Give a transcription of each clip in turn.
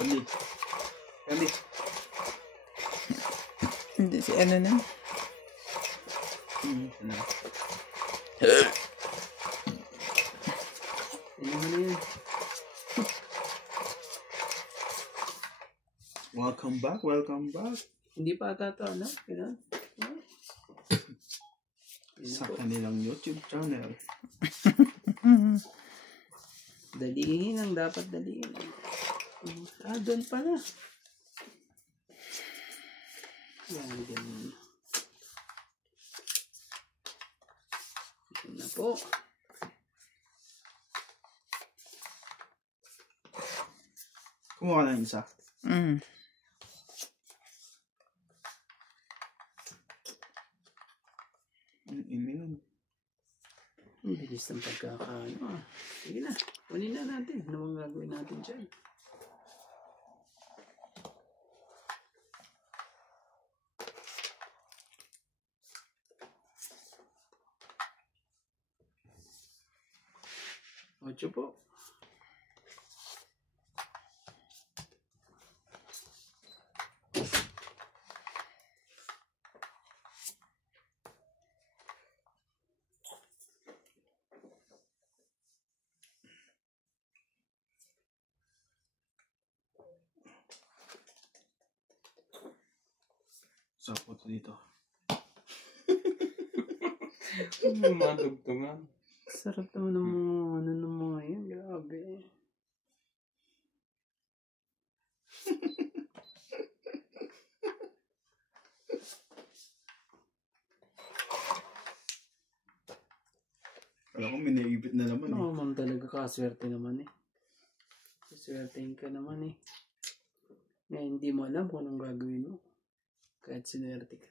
Kami. Kami. Hindi si ano na. Ano? Welcome back, welcome back. Hindi pa ata ito, ano? Sa kanilang YouTube channel. Dalihin ang dapat dalihin. Doon pala. Yan, ganyan. Yan na po. Kumuha ka ng isa. Yun. Ang bilis ng pagkakaano. Sige na, kunin na natin. Ano ang gagawin natin dyan? Ocho po. Sapot dito. Madugtungan. Sarap naman ng mga ano ng mga yan. Grabe. Kala ko minaibit na naman. Oo, ma'am talaga kaswerte naman eh. Kaswertein ka naman eh. Ngayon hindi mo alam kung anong gagawin mo. Kahit sinwerte ka.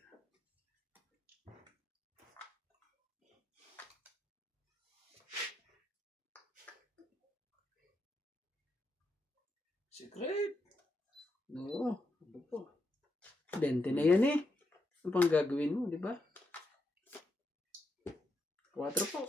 Secret! No. Ano po? 20 na yan eh. Ano pang gagawin mo, di ba? 4 po.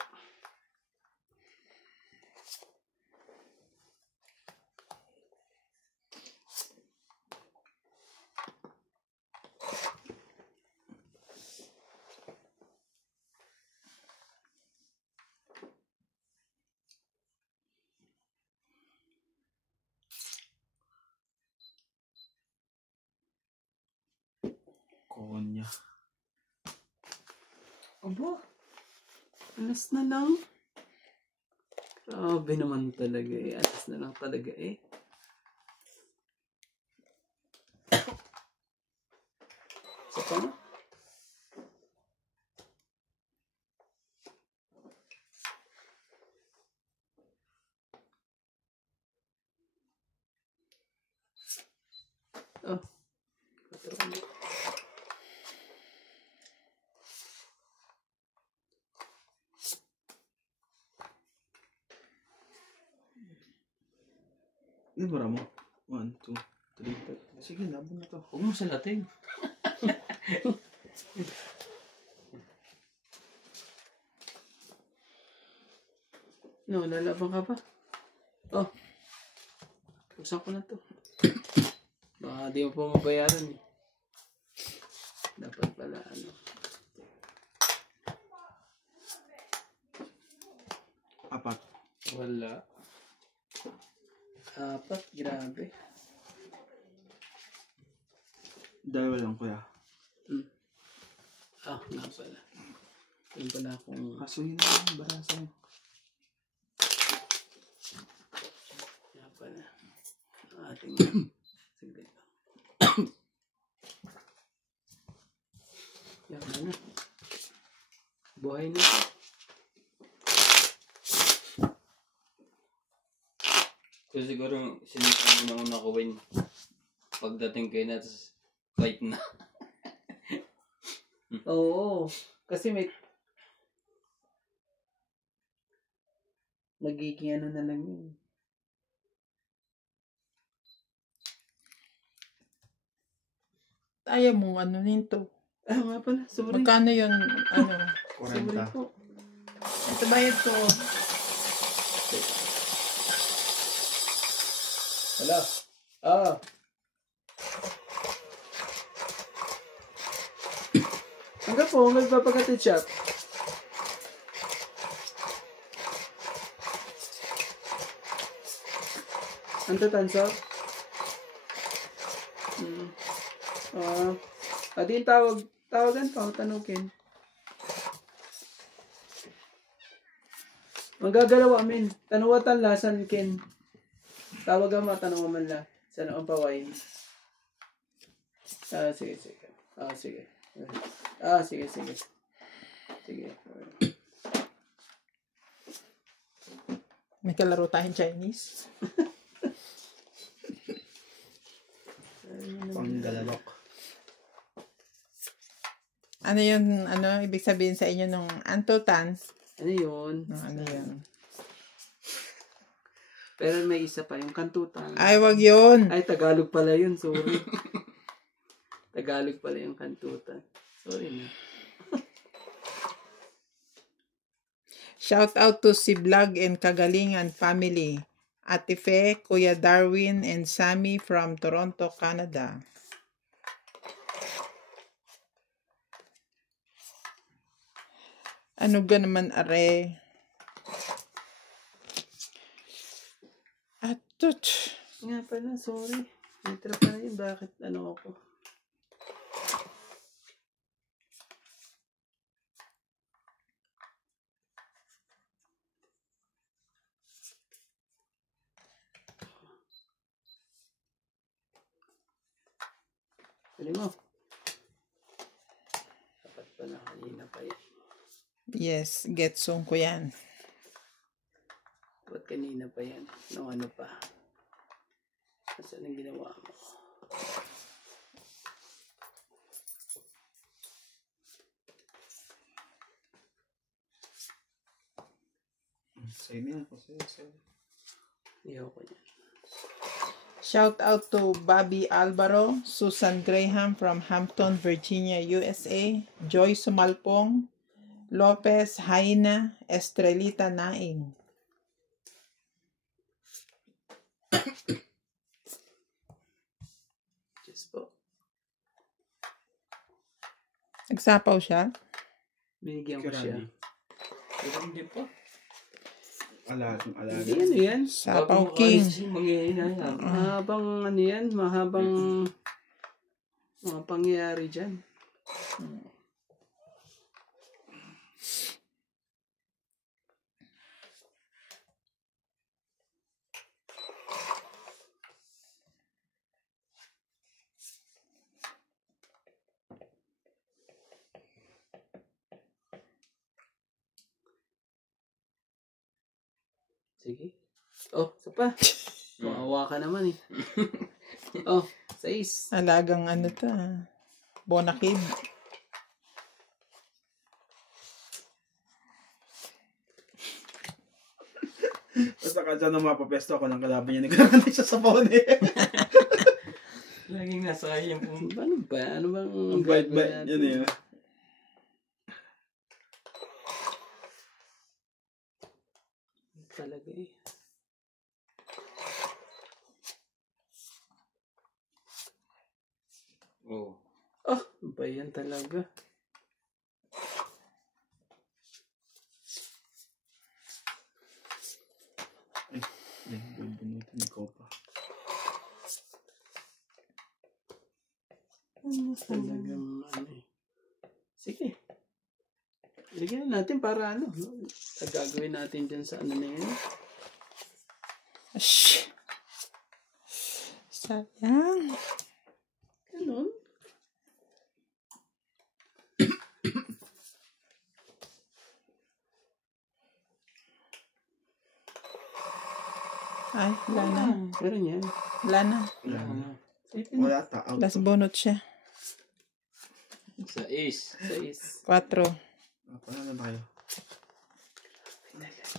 Konya. Aba, alas na lang. Grabe naman talaga eh. Alas na lang talaga eh. Sa pa na? Oh. Katawan. Ano ba mo? 1, 2, 3, 4. Sige, labon na to. Huwag mo salatin. No, lalaban ka pa. Oh. Buksan ko na to. Baka di mo pa mabayaran eh. Dapat pala ano. Apat. Wala. 4, grabe. Dalawa lang kuya. Nga pala. Yung pala akong... Kasuhin na yung barasa mo. Nga pala. Ating... Sige lang. Yan na. Buhay na ito. So siguro sinipan mo naman ako win pagdating kayo na tapos fight na. Oo. Kasi may... Nagiging ano na lang yun. Ayaw mong ano nito. Nga pala. Sorry. Magkano yun? Ano? Sorry 40. po. Ito bayad ko. Hello. Ah. Hanggang po, magpapakatid siya. Anto tanso? Adi yung tawagan pa, tanukin. Magagalaw amin. Tanuwatan lasan kin. Tawagan mo, tanong man la. Sana ang pawain. Sige. Sige. Sige. Sige. May kalaro tayong Chinese. Panggalalok. Ano yun, ibig sabihin sa inyo nung antutan? Ano yun? Ano yun? Pero may isa pa, yung kantutan. Ay, wag yun. Ay, Tagalog pala yun, sorry. Tagalog pala yung kantutan. Sorry na. Shout out to Siblag and Kagalingan family. Ate Fe, Kuya Darwin, and Sammy from Toronto, Canada. Ano ga naman, are? Atut. Nga pala, sorry. Nitra pala yun, bakit ano ako? Pwede mo. Dapat pala, kanina pa yan. Yes, getsong ko yan. Dapat kanina pa yan. Nung ano pa. Saan ang ginawa mo? Sa'yo na yan. Sa'yo. Iyaw ko yan. Shout out to Bobby Alvaro, Susan Graham from Hampton, Virginia, USA, Joy Sumalpong, Lopez Haina, Estrelita Naing. Just po. Nagsapaw siya? Binigyan ko siya. Pero hindi pa. Alagang Hindi ano yan. Sapaw King. Mangyayari na yan. Mahabang ano yan. Mahabang mga pangyayari dyan. Sige. Oh, isa pa. Maawa ka naman eh. Oh, 6. Alagang ano to, Bonakid. Basta ka dyan na mapapesto ako ng kalaban niya. Nagkakanay siya sa phone eh. Laging nasa yung Ano ba? Ano bang Ang bait-bait. Yan eh. Talaga eh. Oh. Oh, ba yan talaga? Bunutin ko pa. Talagang ano eh. Sige. Ligyan natin para ano. Gagawin natin dyan sa ano na yun. Shh. Sayang. Ganun. Ay, wala na. Pero yan. Wala na. Wala ta. Out. Last bonut siya. Sa ace. 6. 4. Paano na tayo?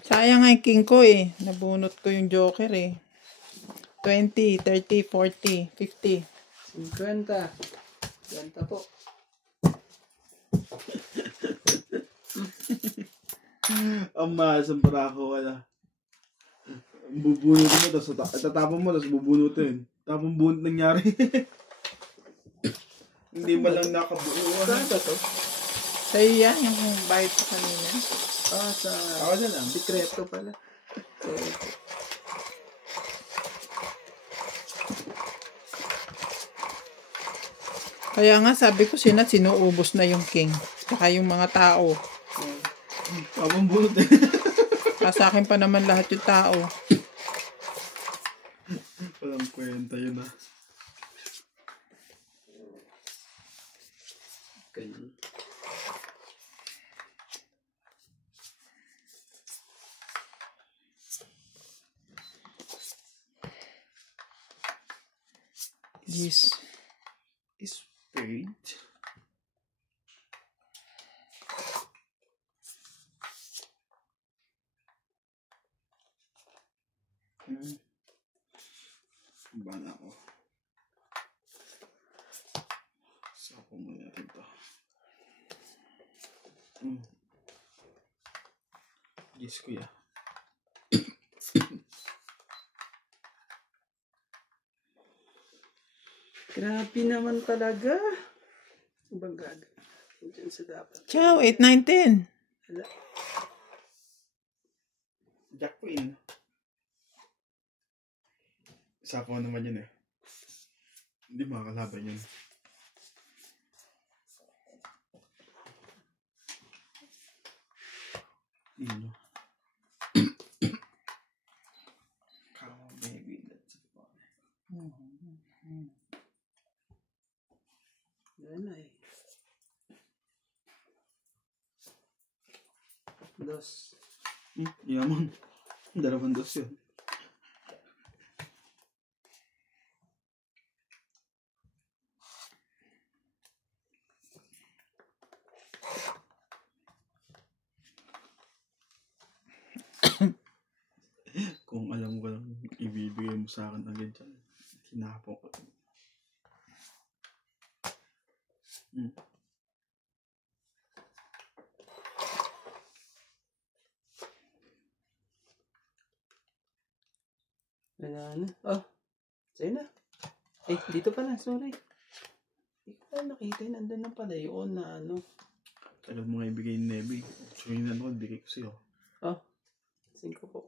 Sayang ay king ko eh. Nabunot ko yung joker eh. 20, 30, 40, 50. 50. 50 po. Ang mahal sa barako. Wala. Bubunutin mo, tapos tatapon mo, tapos bubunutin. Tapong bunot nangyari. Hindi ba lang nakabuo? Saan ba to? Sa'yo yan, yung bayad sa kanina. Sa Ako na lang. sikreto pala. Kaya nga sabi ko sinuubos na yung king. Saka yung mga tao. Tapong bunot eh. Sa akin pa naman lahat yung tao. Walang kwenta yun ah. Ganun. Yes. Spade. Bala ko. Sapo mo natin to. Yes, kuya. Grabe naman talaga. Ibang gaga. Diyan sa dapat. Ciao, 8, 9, 10. Wala. Jack Queen. Sapo naman yun eh. Hindi makakalaban yun. Yun. Come on, baby. Let's go. Yan na eh. Dos. Yaman. Dalawang dos yun. Kung alam ko lang ibibigay mo sa akin agad dyan, hinapon ko. Wala na. Oh. Sa'yo na. Eh, dito pala. Sorry. Hindi ko pala nakita. Nandun na pala yun na ano. Alam mo nga ibigay ni Neby. So yun na naman, bigay ko sa'yo. Oh. 5 po.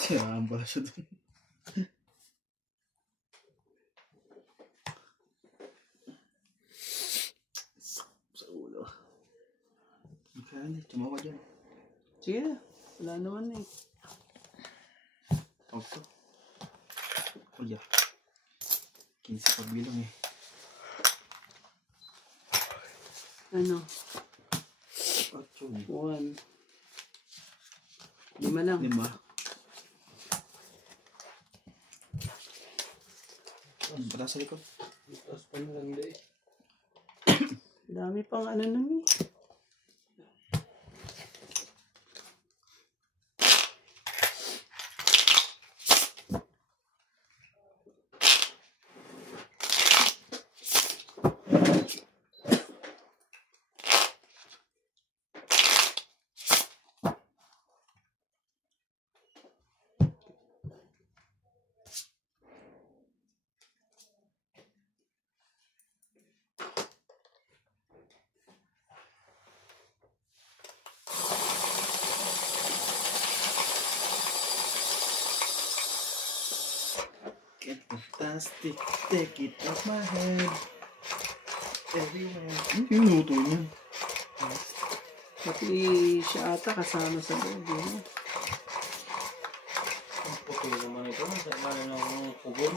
Siraan pala siya dun. Sa ulo. Kaya hindi, tumawa dyan. Sige na. Wala naman eh. Huwag to. Kuya. 15 pagbilang eh. Ano? 8. 1. 5 lang. 5. Pala sa likod. Tapos pa lang eh. Dami pang ano nun eh. Get fantastic, take it off my head. Everywhere. Yung luto niya. Pati siya ata kasama sa loob eh. Ang puti naman ito. Sa lalo na akong kugon.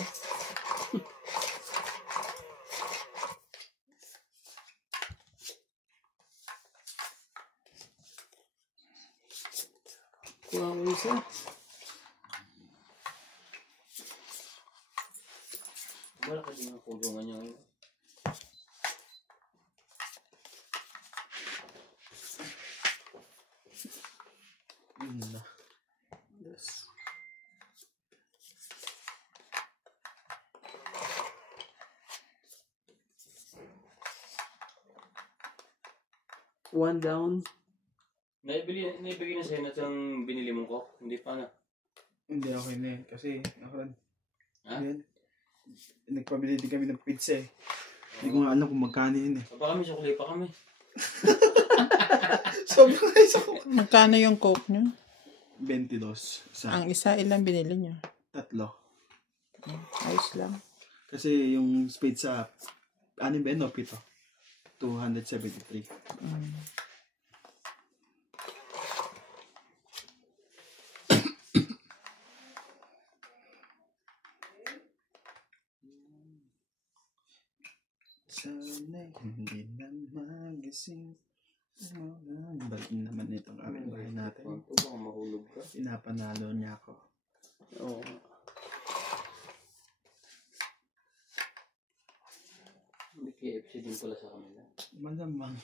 Kuha ko isa. Malaki din ang kulungan niya ngayon. Yun na. Yes. One down. Naibigay na sa'yo na itong binili mong coke? Hindi pa na. Hindi, okay na yun. Kasi, ako rin. Ha? Yun. Nagpabili din kami ng pizza eh. Hindi ko nga alam kung magkano yun eh. Pa kami, sukli pa kami. Sobrang guys ako. Magkano yung coke nyo? 22. Ang isa, ilang binili nyo? 3. Ayos lang. Kasi yung speed sa, ano ba yun, no? 7. 273. Sana'y hindi na magising. Balik naman itong aming bahay natin. Ito baka mahulog ka. Pinapanalo niya ako. Oo. May KFC din pala sa kanila. Malamang.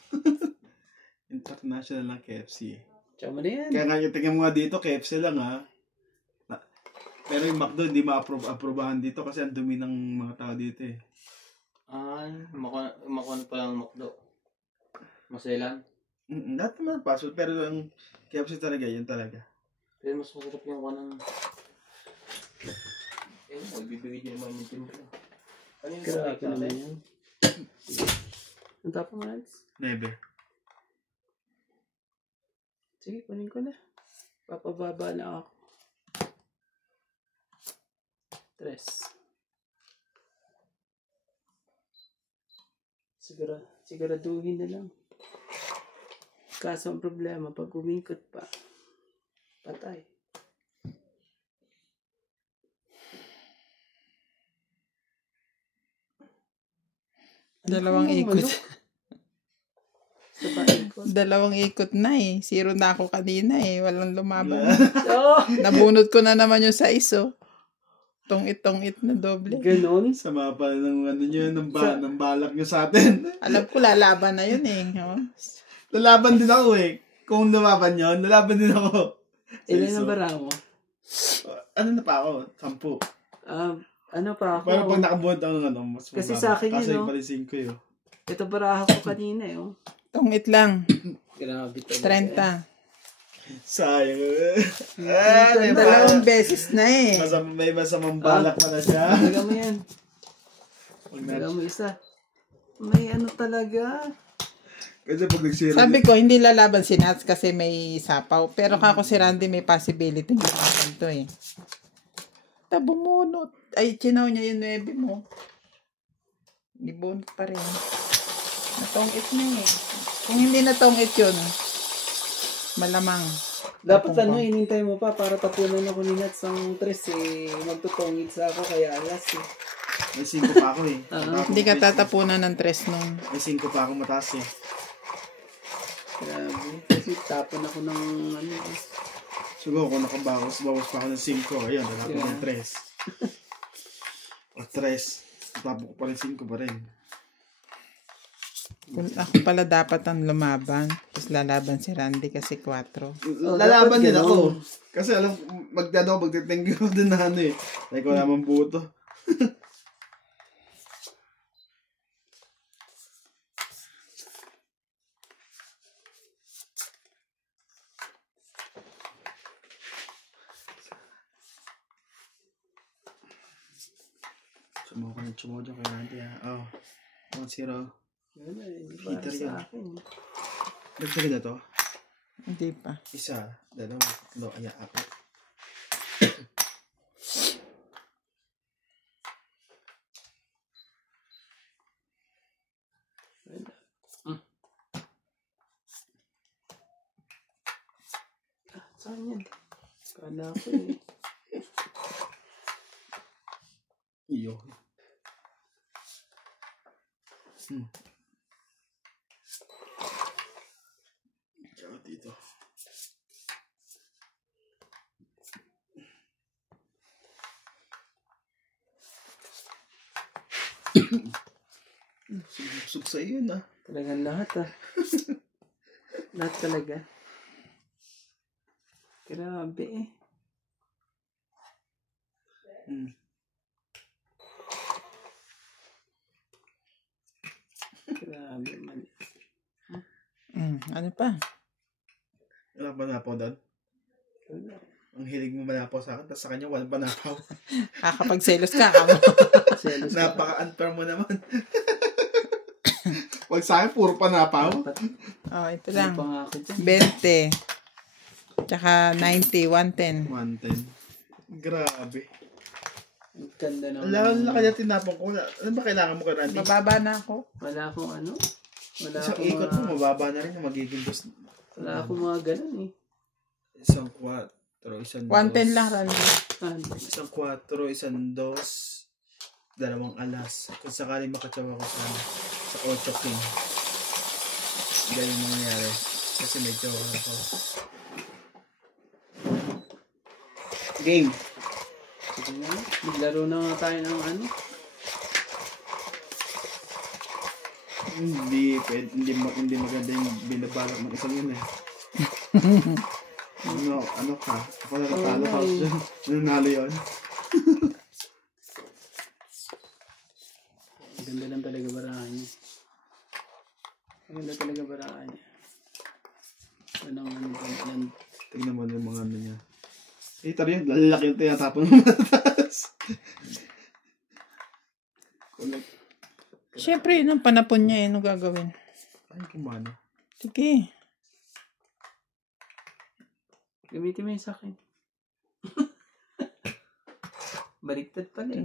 International ng KFC. Tsaka mo na yan. Kaya nga yung tingnan mo nga dito, KFC lang ha. Pero yung McDo hindi ma-aprobahan dito kasi ang dumi ng mga tao dito eh. Ay, makuha pa lang McDo. Maselan. Lahat naman password pero ang KFC talaga, yun talaga. Pero mas masarap yung kanang... magbibigay din naman yung timpla. Ano yung Grabe naman yan. Ang tapang Alex. Nebe. Sige, kunin ko na. Papababa na ako. 3. Siguraduhin na lang. Kaso ang problema, pag umikot pa, patay. Dalawang ikot. Sa paikot. Dalawang ikot na eh. 0 na ako kanina eh. Walang lumaban. Oh! Nabunot ko na naman yung sa iso. Tongit na doble. Ganon. Sama pa ng ano nyo, ng balak nyo sa atin. Alam ko lalaban na yun eh. Oh. Lalaban din ako eh. Kung lumaban yun, lalaban din ako. Ilan ang bara mo? Ano na pa ako? 10. Ano pa ako? Pero pag nakabuhat ako ng ano, mas Kasi mababa. sa akin yun, Kasi no? yung pala 5 yun. Ito baraha ko kanina eh. Oh. Tongit lang. Grabe talaga. 30. Sayang. Dalawang beses na eh. May masamang balak pala siya. Talaga mo yan. Talaga mo isa. May ano talaga. Kasi pag nagsira. Sabi ko, hindi lalaban si Nats kasi may sapaw. Pero kako si Randy may possibility na laban to eh. Bumunot. Ay, chinaw niya yung 9 mo. Hindi bunot pa rin. Natongit na eh. Kung hindi natongit yun, malamang. Dapat ano, inintay mo pa para tapunan ako ni Nats ang 3 eh. Magtutongit sa ako kaya alas eh. May 5 pa ako eh. Hindi ka tatapunan ng 3 nung. May 5 pa ako mataas eh. Grabe. Kasi tapon ako ng ano eh. Siguro kung bawas pa ako ng 5. Ayun, lalapit ng 3. O 3. Tapos ko pa rin 5 pa rin. Ako pala dapat ang lumaban. Tapos lalaban si Randy kasi 4. Lalaban din ganun. ako. Kasi alam, magtitingin ko din na ano eh. Like wala mang buto. Sumo kay Randy ha. Oh. 1-0. Wala eh. Hindi para Heater sa yun. akin. Nagsabi na to? Hindi pa. 1, 2, 3, 4. Wala. Saan yan? Kala ko eh. Iyo. Tsaka dito. Sub sa iyo na. Talagang lahat ah. Lahat talaga. Grabe eh. Grabe man. Ano pa? Wala ka panapaw doon? Wala. Ang hilig mo manapaw sa akin, tapos sa kanya walang panapaw. Kakapag-selos ka, kamo. Selos ka. Napaka-unfair mo naman. Wag sa akin, puro panapaw. Oh, ito Ano lang. pa nga ako dyan? 20. Tsaka 90, 110. 110. Grabe. Ang ganda naman. Alam, kaya tinapon ko. Ano ba kailangan mo kay Randy? Mababa na ako. Wala akong ano. Wala Isang akong ikot mo, mababa na rin na magiging dos. Wala akong mga ganun eh. Isang 4, isang 110 lang, Randy. Isang 4, isang 2, dalawang alas. Kung sakaling makatsawa ko sa 8 king. Ganyan yung nangyayari. Kasi medyo ako. Game. Sige na. Maglaro na nga tayo ng ano. Hindi maganda yung binabalak ng isang yun eh. ano ka? Ako na natalo ka dyan. Nanalo yun. Ganda lang talaga barahan niya. Ganda talaga barahan niya. Anong ano ba? Tingnan mo yung mga ano niya. Taro yun, lalaki yung tinatapon mo mataas. Siyempre, yun ang panapon niya, ano gagawin? Ay, kumano. Sige. Gamitin mo yung sa akin. Baliktad pala eh.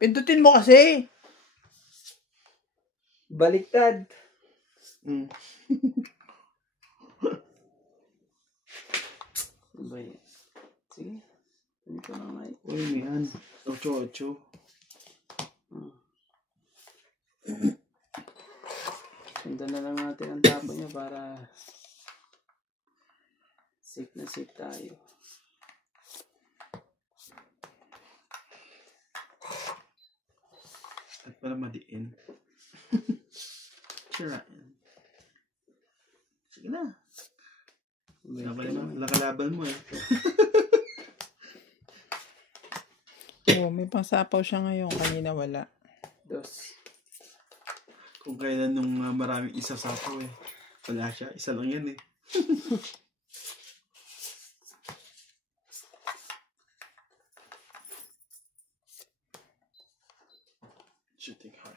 Pindutin mo kasi. Baliktad. Mm. Ba yan? Sige. Ganito na nga eh. Uy, may yan. 8. Sundan na lang natin ang tapo niya para safe na safe tayo. At para madiin. Sirain. Sige na. Lakalaban mo eh. Oo, may pangsapaw siya ngayon. Kanina wala. 2. Kung kailan nung maraming isa sapaw eh. Wala siya. Isa lang yan eh. Shooting hard.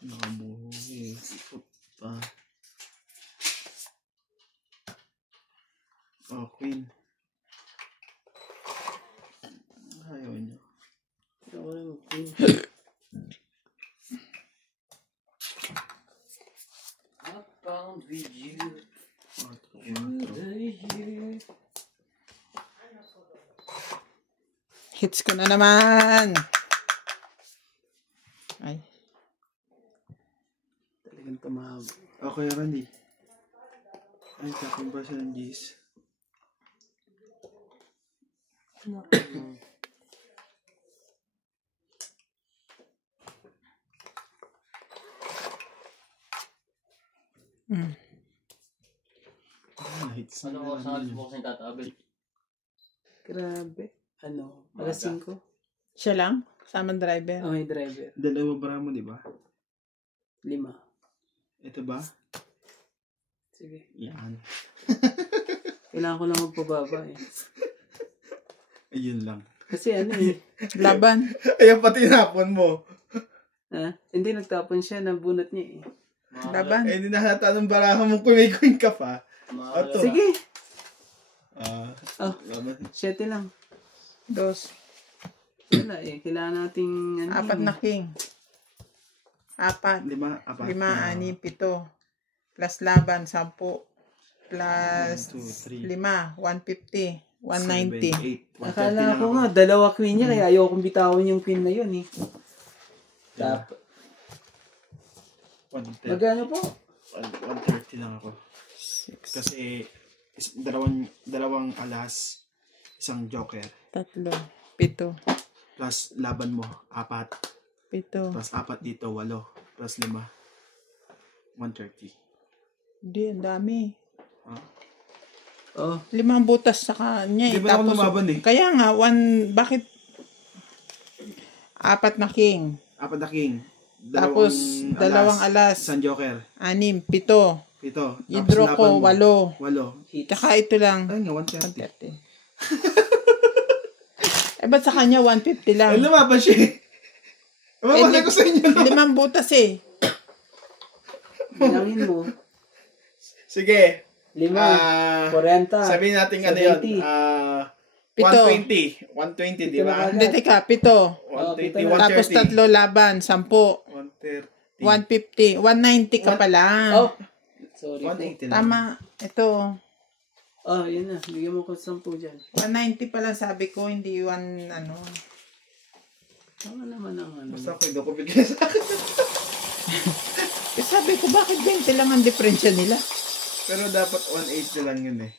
Nakabuhi. Ikot pa. Oh, queen. Ayaw niya. Ako lang queen. I found with you. Hits ko na naman. Ay. Talagang tumahab. Okay, Randy. Ay, tapong ba siya ng G's? Hits na Ano ko sa alis mo kasi tatabi? Grabe. Ano? Alas 5? Siya lang? Kasamang driver. Oh, may driver. Dalawa bara mo, di ba? 5. Ito ba? Sige. Yan. Kailangan ko lang magpababa eh. Ayun lang. Kasi ano eh. Laban. Ayun, pati napon mo. Ha? Hindi, nagtapon siya. Nabunot niya eh. Laban. Eh, hindi nahalata ng barahan mo kung may queen ka pa. Ato. Sige. Oh. 7 lang. 2. Wala eh. Kailangan nating ano 4 na king. 4. 5, 4. 5, 6, 7. Plus laban, 10. Plus 5, 150. 190. Akala ko nga, 2 queen niya. Kaya ayokong bitawan yung queen na yun eh. Dapat. 130. Magano po? 130 lang ako. Kasi dalawang alas, isang joker. 3. 7. Plus laban mo, 4. 7. Plus 4 dito, 8. Plus 5. 130. Hindi, ang dami. Oh. 5 butas sa kanya. Di ba ako lumaban eh? Kaya nga, bakit 4 na king? 4 na king. Tapos, dalawang alas. Isang joker. 6, 7. 7. I-draw ko, 8. 8. Tsaka ito lang. Ay nga, 130. 130. Ba't sa kanya 150 lang? Ay, lumaban siya eh. Mawala ko sa inyo. 5 butas eh. Bilangin mo. Sige. 5, 40, sabihin natin ano yun. 120. 120, di ba? Hindi, teka, 7. 120, Tapos 3 laban, 10. 130. 150. 190 ka pala. Oh, sorry po. 180 lang. Tama. Ito. Oh, yun na. Bigyan mo ko 10 dyan. 190 pala sabi ko, hindi 1 ano. Tama naman ang ano. Basta ako, hindi ko bigyan sa akin. Eh, sabi ko, bakit 20 lang ang diferensya nila? Pero dapat 180 lang yun eh.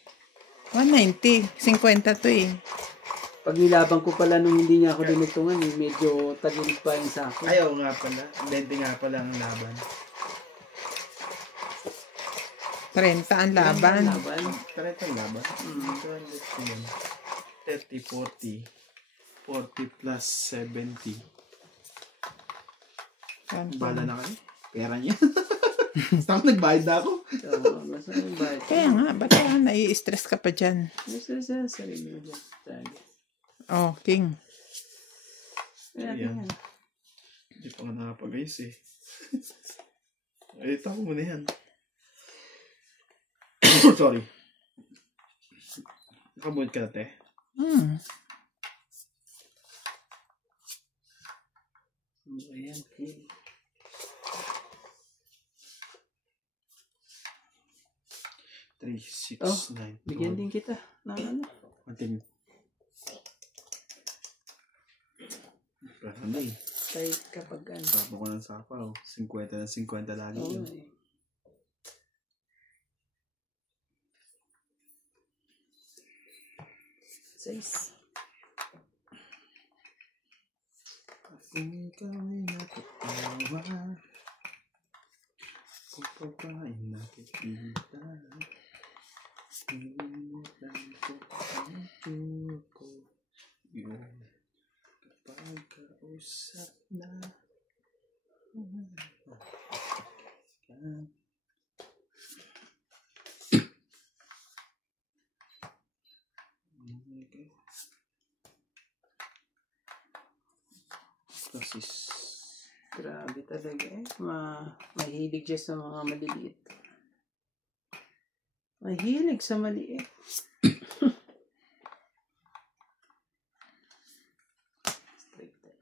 190. 50 to eh. Pag nilabang ko pala nung hindi niya ako dinugtungan, medyo tagilid pa yun sa akin. Ayaw nga pala. 20 nga pala ang laban. 30 ang laban. 30 ang laban? 200 yun. 30, 40. 40 plus 70. Bala na kayo. Pera niya. Basta ako nagbayad na ako. Oo, basta yung bayad. Kaya nga, ba't nai-stress ka pa dyan? Basta sa sarili mo dyan. Sige. Oh, king. Ayan. Hindi pa nga nakapag-ayos eh. Ay, tako mo na yan. Sorry. Nakabuod ka na, te? Ayan. 3, 6, Oh, 9, bigyan din kita. Ano? Matin. Parang eh. Kahit kapag ano. Sapo ko ng sapaw. 50 na 50 lagi Oo, yun. eh. Size. Kung ikaw ay natatawa, kung papain nakikita, hinihitan ko ang ko, yun, kapag kausap na, Sis. Grabe talaga eh. Mahilig siya sa mga maliliit. Mahilig sa maliit. Straight tayo.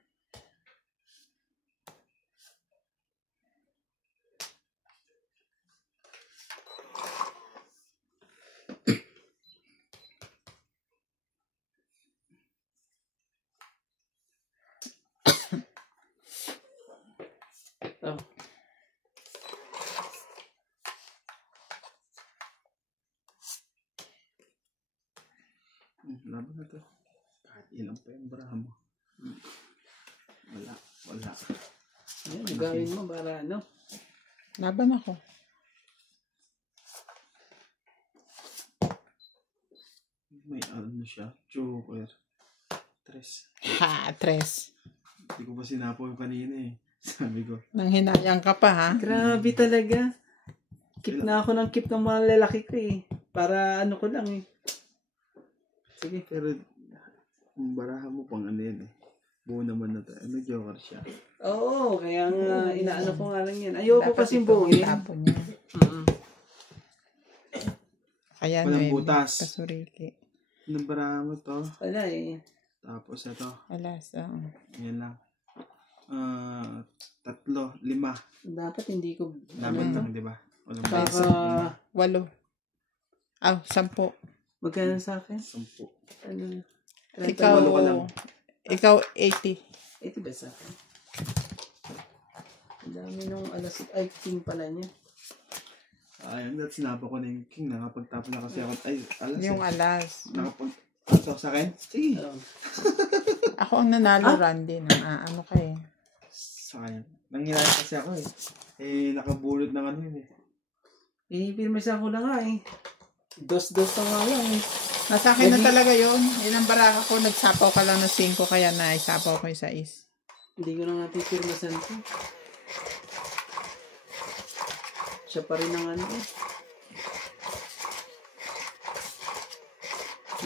Oh. Laban na to. Kahit ilang pa yung baraha mo. Wala. Ayan, gawin mo para ano. Laban ako. May ano siya. Joker. 3. Ha, 3. Hindi ko pa sinapo yung kanina eh. Sabi ko. Nang hinayang ka pa ha. Grabe talaga. Keep na ako ng keep ng mga lalaki ko eh. Para ano ko lang eh. Sige. Pero, yung baraha mo pang ano yan eh. Buo naman na to. Ano, joker siya. Oo, kaya nga inaano ko nga lang yan. Ayoko Dapat kasing itong buuin. itapon niya. Kaya Walang 9. butas. Kasuriki. Yung baraha mo to. Wala eh. Tapos ito. Alas, Yan lang. 3, 5. Dapat hindi ko... Laban lang, di ba? Walang Baka... 8. 10. Magkano sa akin? 10. Ano? Ikaw, Walo ka lang. ikaw 80. 80 ba sa akin? Ang dami nung alas... Ay, king pala niya. Ayun, that's sinabi ko na yung king. Nakapagtapon na kasi ako. Ay, alas Yung eh. alas. Nakapagtapon sa akin? Sige. Ako ang nanalo, Randy. Ano ka eh. Sa akin. Nangyayari kasi ako eh. Nakabulot ng ano yun eh. Pinipirmisa ko na nga eh. Dos-dos na nga lang eh. Nasa akin na talaga yun. Ilang baraka ko, nagsapaw ka lang ng 5, kaya naisapaw ko yung 6. Hindi ko na nga pipirmasan ko. Siya pa rin ang ano.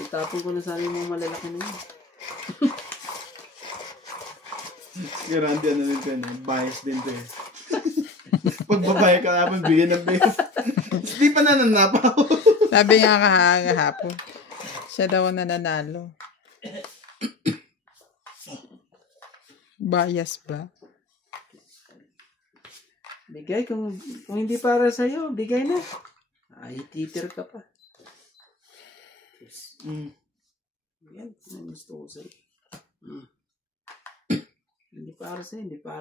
Itapon ko na sana yung mga malalaki na yun. Garanti ano din to, bias din to eh. Pag babae ka naman, bigyan ng bias. Hindi pa nananapa ako. Sabi nga kahapon, siya daw ang nananalo. Bias ba? Bigay, kung hindi para sa'yo, bigay na. Ay, teeter ka pa. Yan, gusto ko sa'yo. Hindi para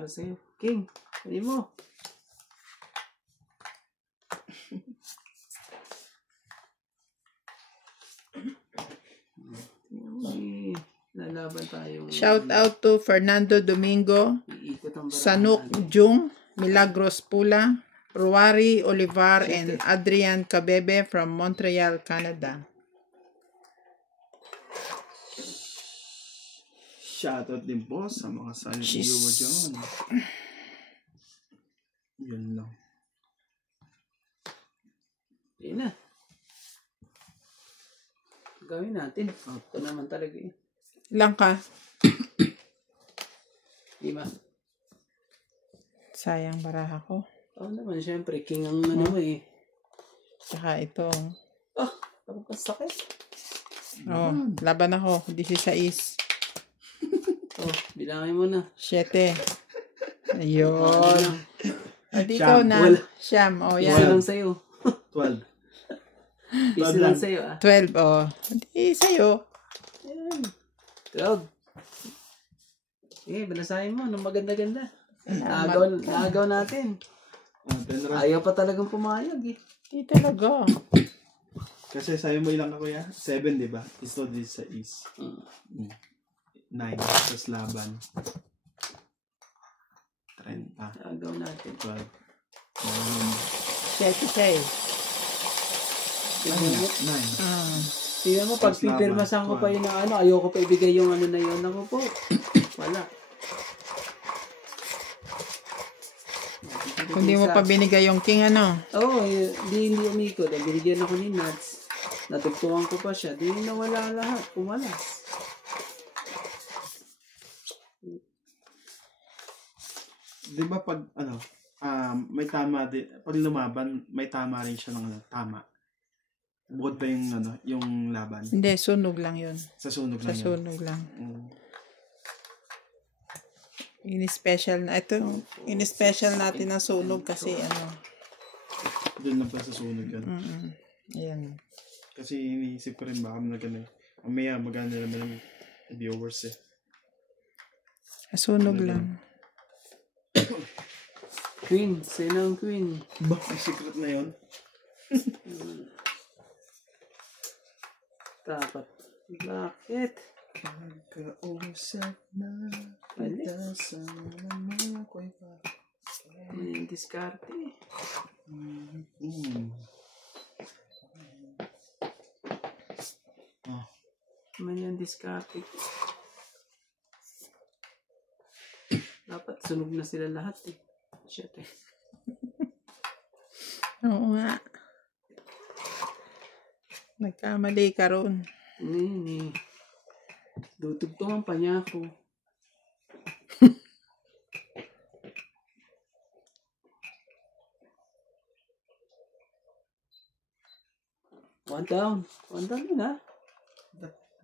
sa'yo. King, hindi mo. Lalaban tayo. Shout out to Fernando Domingo, Iikot ang barangay. Sanuk Jung, Milagros Pula, Ruari Olivar, and Adrian Cabebe from Montreal, Canada. Shoutout din po sa mga silent viewer dyan. Yun lang. Yun na. Gawin natin. Ito naman talaga eh. Ilang ka? 5. Sayang baraha ko. Oo naman, syempre. King ang ano mo eh. Tsaka ito. Ah, tapos ka sakit. Oh, laban ako. 16. Oh, bilangin mo na. 7. Ayun. At ikaw na. Wala. Siyam. Oh, Isa yan. lang sa'yo. 12. Isa lang sa'yo ah. 12. Oh. Hindi sa'yo. Ayan. 12. Sige, balasahin mo. Nung maganda-ganda. Naagaw natin. Ayaw pa talagang pumayag eh. Hindi talaga. Kasi sabi mo ilang ako ya? 7, di ba? Isto din sa is. 9. Tapos laban. 30. Naagaw natin. 12. 7 siya eh. Tingnan mo. 9. Tingnan mo, pag pipirmasan ko pa yun ng ano, ayoko pa ibigay yung ano na yun. Ako po. Wala. Kung di mo pa binigay yung king ano. Oo, hindi umikot. Binigyan ako ni Nats. Natugtuan ko pa siya. Di nawala lahat. Pumalas. Di ba pag ano, may tama din, pag lumaban, may tama rin siya ng ano, tama. Bukod pa yung ano, yung laban. Hindi, sunog lang yun. Sa sunog Sa lang yun. sunog lang. In-special na. Ito, in-special natin ang sunog kasi ano. Doon lang pa sa sunog yan. Ayan. Kasi iniisip ko rin baka magana. Mamaya magana naman ng viewers eh. Sunog lang. Queen. Sino ang queen? Ba, may secret na yun? Dapat. Bakit? Pagkausap na Mali. kita sa mga ko'y pa. May diskarte. May yung diskarte. Dapat sunog na sila lahat eh. Shit eh. Oo nga. Nagkamali ka ron. Hindi. Dutugtungan pa niya ako. One down. One down yun ha.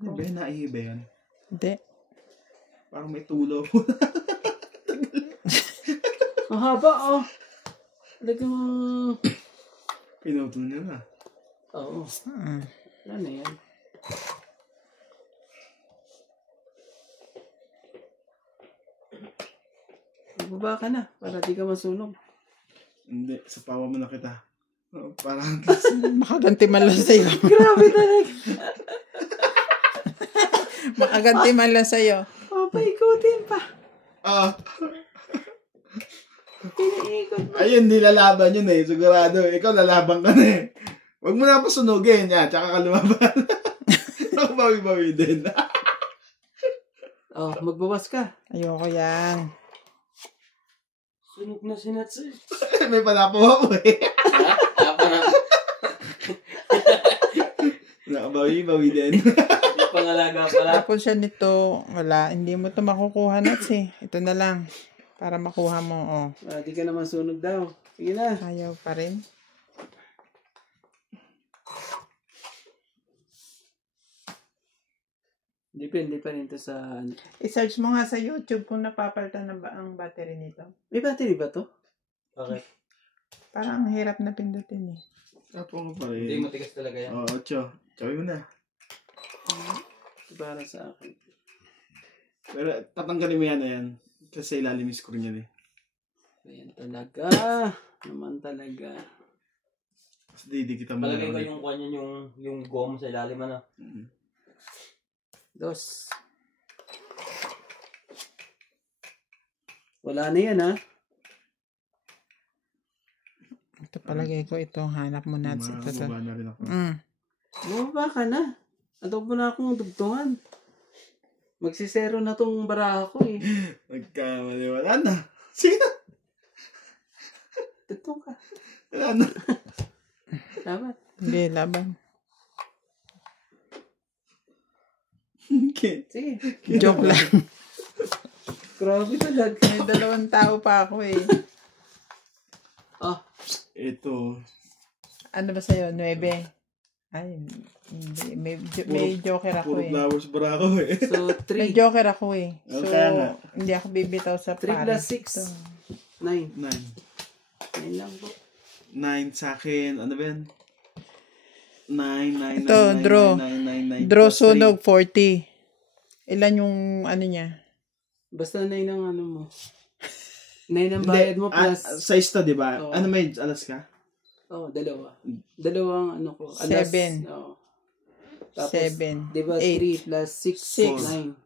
Ano ba yun? Naiiba yan? Hindi. Parang may tulo. Ang haba oh. Talagang... Pinuto na na. Oo. Ano yan? Magbaba ka na para di ka masunog. Hindi, sa pawa mo na kita. Parang Makaganti man lang sa'yo. Grabe talaga. Makaganti man lang sa'yo. Papaikutin pa. Pinaikot mo. ayun, nilalaban yun eh. Sigurado. Ikaw lalaban ka na eh. Huwag mo na pasunugin yan. Tsaka ka lumaban. Ako bawi-bawi din. Oh, magbawas ka. Ayoko yan. Sunog na si Nats eh. May panapuha mo eh. Ha? Apa na? Nakabawi-bawi din. Yung pangalaga pala. Tapos siya nito, wala, hindi mo to makukuha Nats eh. Ito na lang. Para makuha mo, oh. Di ka naman sunog daw. Sige na. Ayaw pa rin. Depende pa rin to sa ano. I-search mo nga sa YouTube kung napapalitan na ba ang battery nito. May battery ba to? Okay. Parang ang hirap na pindutin eh. Tapo ko pa Hindi rin. matigas talaga yan. Oo, Chawin mo na. Para sa akin. Pero tatanggalin mo yan na yan. Kasi ilalim yung screw niya eh. Ayan talaga. Naman talaga. Tapos didikita mo Palagay ko ulit. yung kanya yung gom sa ilalim ano. Dos. Wala na yan ha. Ito palagay ko ito. Hanap mo Nats. Ito to. Mababa na rin ako. Bumaba ka na. Adob mo na akong dugtungan. Magsisero na tong baraha ko eh. Nagkamali. Wala na. Sige na. Dugtong ka. Wala na. Dapat. Hindi, laban. Okay. Sige. Joke lang. Grabe talaga. May 2 tao pa ako eh. Ah, Ito. Ano ba sa'yo? 9? Ay, hindi. May joker ako Puro eh. flowers bara ako eh. so May 3. joker ako eh. Oh, So, kaya nga. hindi ako bibitaw sa 3 pare. plus 6. 9. 9. 9 lang po. 9 sa akin. Ano ba yan? 9, 9, Ito, 9, draw. 9, 9, 9, 9, Draw plus sunog 40. Ilan yung ano niya? Basta 9 ang ano mo. 9 ang bayad mo plus. Size to, di ba? Oo. Ano may alas ka? Dalawa. Dalawang ano ko. Alas, 7. Oo. Tapos, 7. di ba 8. 3 plus 6,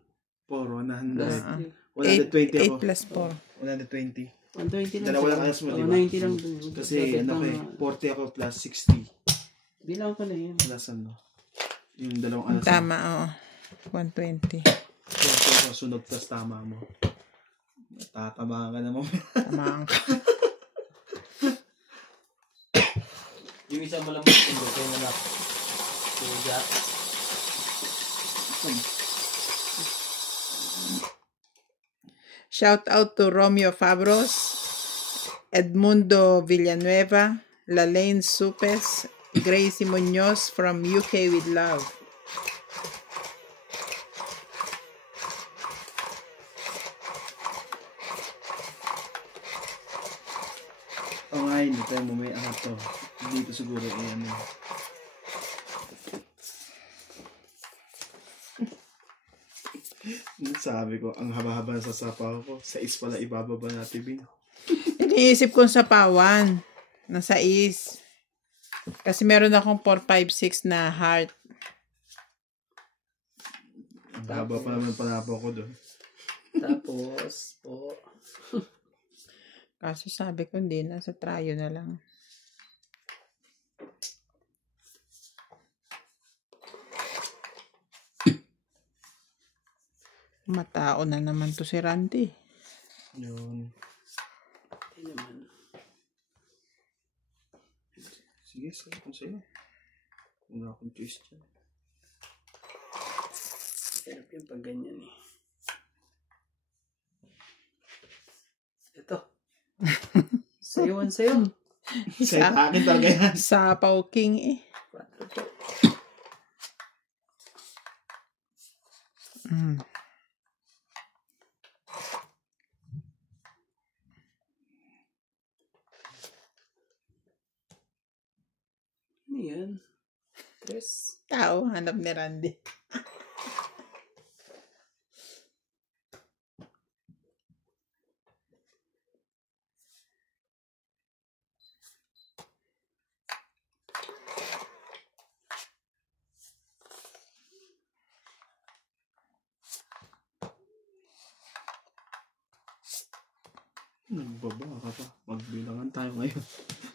9. 4, 100. Plus 120 ako. 8 plus 4. 120. 120 lang. Dalawa lang alas mo, di ba? 90 lang dun. Kasi Dapat ano pang, ko eh, 40 ako plus 60. bilang ko na yun. Alas ano? Yung dalawang alas. Tama, oo. 120. 40 ako sunod plus tama mo. Tatamaan ka naman. Tama ka. Yung isa mo lang mo kaya na lang. Suga. Shout out to Romeo Fabros, Edmundo Villanueva, Lalaine Supes, Gracie Munoz from UK with love. Oo nga, hindi tayo mamaya angat to. Dito siguro ano. Sabi ko, ang haba-haba sa sapaw ko. Sa is pala ibababa natin, Bing. Iniisip kong sapawan na sais. Kasi meron akong 4, 5, 6 na heart. Ang haba pa naman panapaw ko doon. Tapos, po. Kaso sabi ko hindi na, sa tryo na lang. Matao na naman to si Randy. Yun. Hindi naman. Sige, sige kung sa'yo. Wala akong choice dyan. Sarap yung pag ganyan eh. Ito. Sayawan sayo. Sa akin talaga yan. Sapaw king eh. 4 po. Mm. Ano yan? 3. Tao, hanap ni Randy. Nagbaba ka pa. Magbilangan tayo ngayon.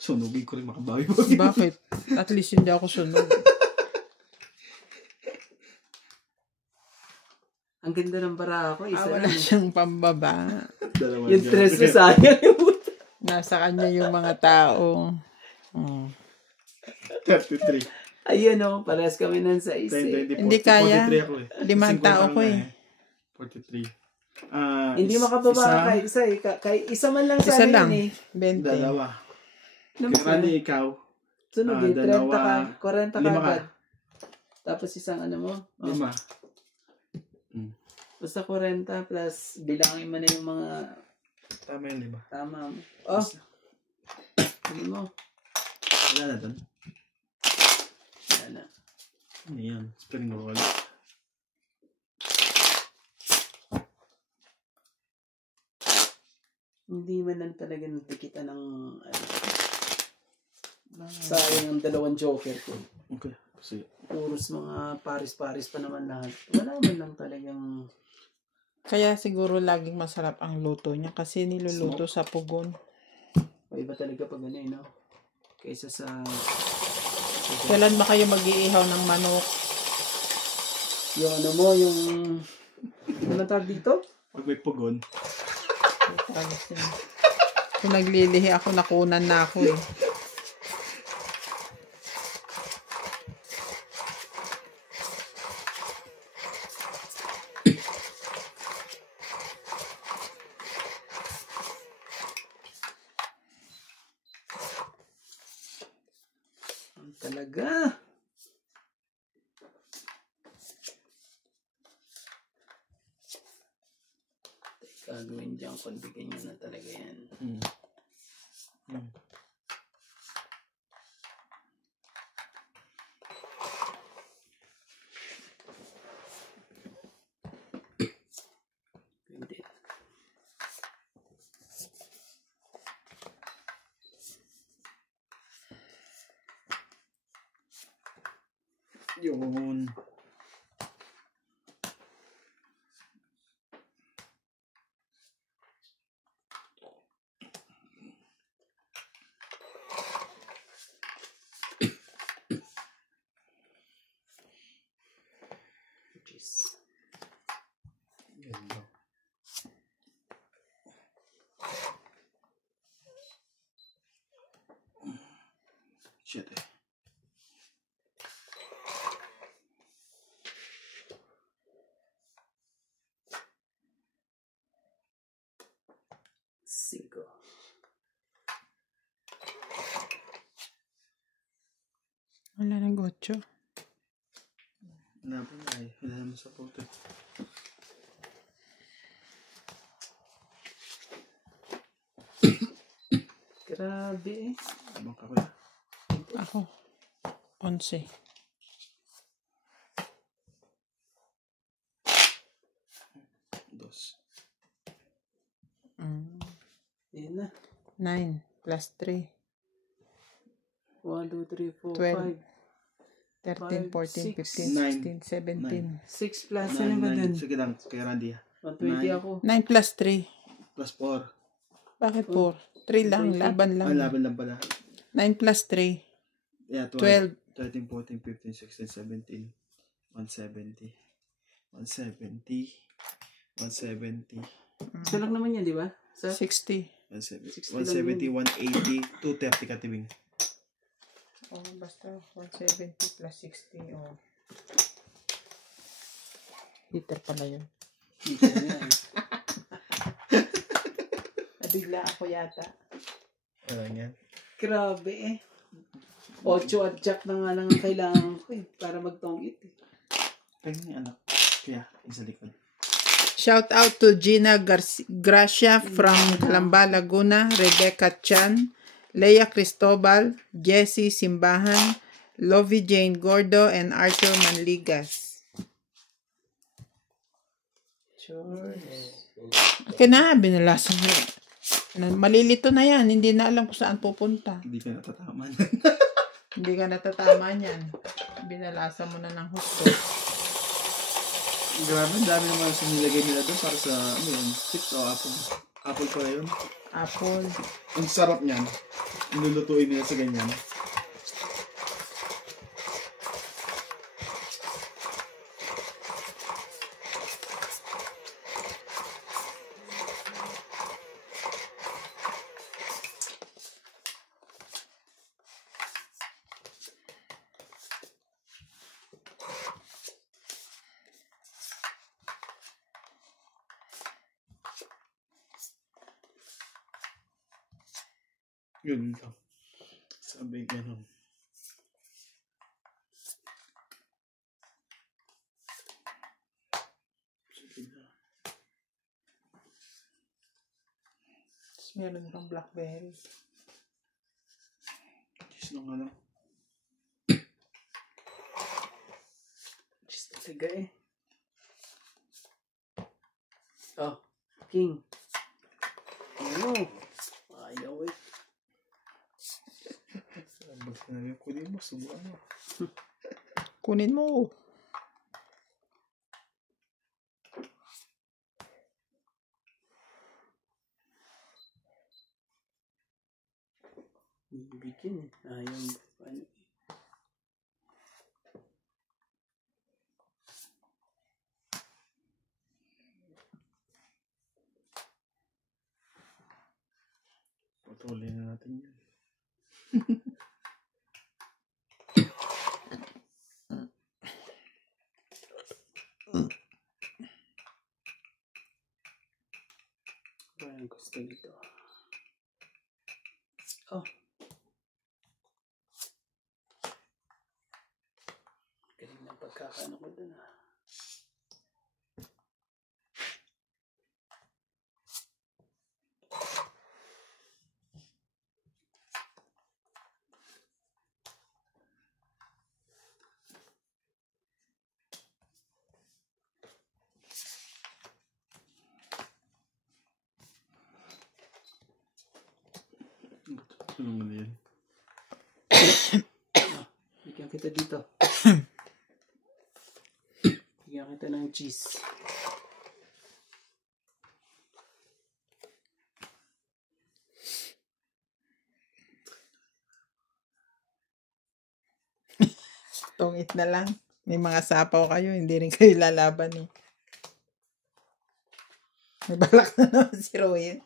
Sunugin ko rin makabawi. Bakit? At least hindi ako sunog. Ang ganda ng bara ako. Isa Wala lang. siyang pambaba. Dalawa Yung dyan. 3 na sayang yung buta. nasa kanya yung mga tao. 33. Ayun o, parehas kami ng size 10, 20, 40. Hindi kaya. 43 ako eh. 5 tao ko eh. 43. Hindi makababa ka kahit isa eh. Kahit isa man lang Isa sana lang. yun eh. 20. Dalawa. Naman Kaya Randy, ikaw. Sunog eh, 30 dalawa, ka, 40 ka 5 ka. agad. Tapos isang ano mo. Oh. 5. Basta 40 plus bilangin mo na yung mga Tama yung 5. tama mo. Oh, ano mo? Wala na doon. Wala na. Ano yan? Spring roll. Hindi man lang talaga natikitan ng sayang ang dalawang joker ko. Okay. Sige. Puros mga paris-paris pa naman lahat. Wala man lang talagang Kaya siguro laging masarap ang luto niya kasi niluluto sa pugon. iba talaga pag ano eh, no? Kaysa sa Kailan ba kayo mag-iihaw ng manok? yung ano mo, yung ano tawag dito? Pag may pugon. Kung naglilihi ako, nakunan na ako eh. Talaga. Gagawin dyan, kontikin nyo na talaga yan. Pwede. Yun. Jeez. Ganda. Shit eh. Cinco. Wala nang 8. Wala pa na eh. Wala naman sa puto. Grabe eh. Abang ka kuya. Ako. 11. Dos. Yan na. 9 plus 3. 1, 2, 3, 4, 12. 5. 13, 14, 15, 16, 17. 6 plus. Ano ba dun? Sige lang. Kay Randy. 120 ako. 9 plus 3. Plus 4. Bakit 4? 3 lang. Laban lang. Laban lang pala. 9 plus 3. Yeah, 12. 13, 14, 15, 16, 17. 170. 170. 170. Isa lang naman yan, di ba? Sa 60. 170, 180, 230 katibing. Oh, basta 170 plus 60. Oh. Liter pala yun. Nabigla ako yata. Ano yan? Grabe eh. 8 at jack na nga lang ang kailangan ko eh. Para magtongit eh. Kaya yung anak. Kaya, yung sa likod. Shout out to Gina Gracia from Calamba, Laguna, Rebecca Chan, Leia Cristobal, Jessie Simbahan, Lovie Jane Gordo, and Arthur Manligas. Sure. Okay na, binalasan mo. Malilito na yan. Hindi na alam kung saan pupunta. Hindi ka natatama. Hindi ka natatama niyan. Binalasan mo na ng husto. Grabe, ang dami naman sa nilagay nila doon para sa, ano yun, chips o apple. Apple pala yun. Apple. Ang sarap niyan. Nilulutuin nila sa ganyan. Yun lang. Sabi ganun. Sige na. Tapos meron kang blackberry. Cheese lang ano. Cheese talaga eh. Oh, King. Ano? Ayaw eh. Ba't ka na yung kunin mo? Subukan mo. Kunin mo. Bibigyan eh. Ayaw. Ano? Patuloy na natin yun. Parang gusto nito. Oh. Galing ng pagkakaano ko dun ah. Ano mo na yun? Bigyan kita dito. Bigyan kita ng cheese. Tungit na lang. May mga sapaw kayo, hindi rin kayo lalaban eh. May balak na naman si Rowan.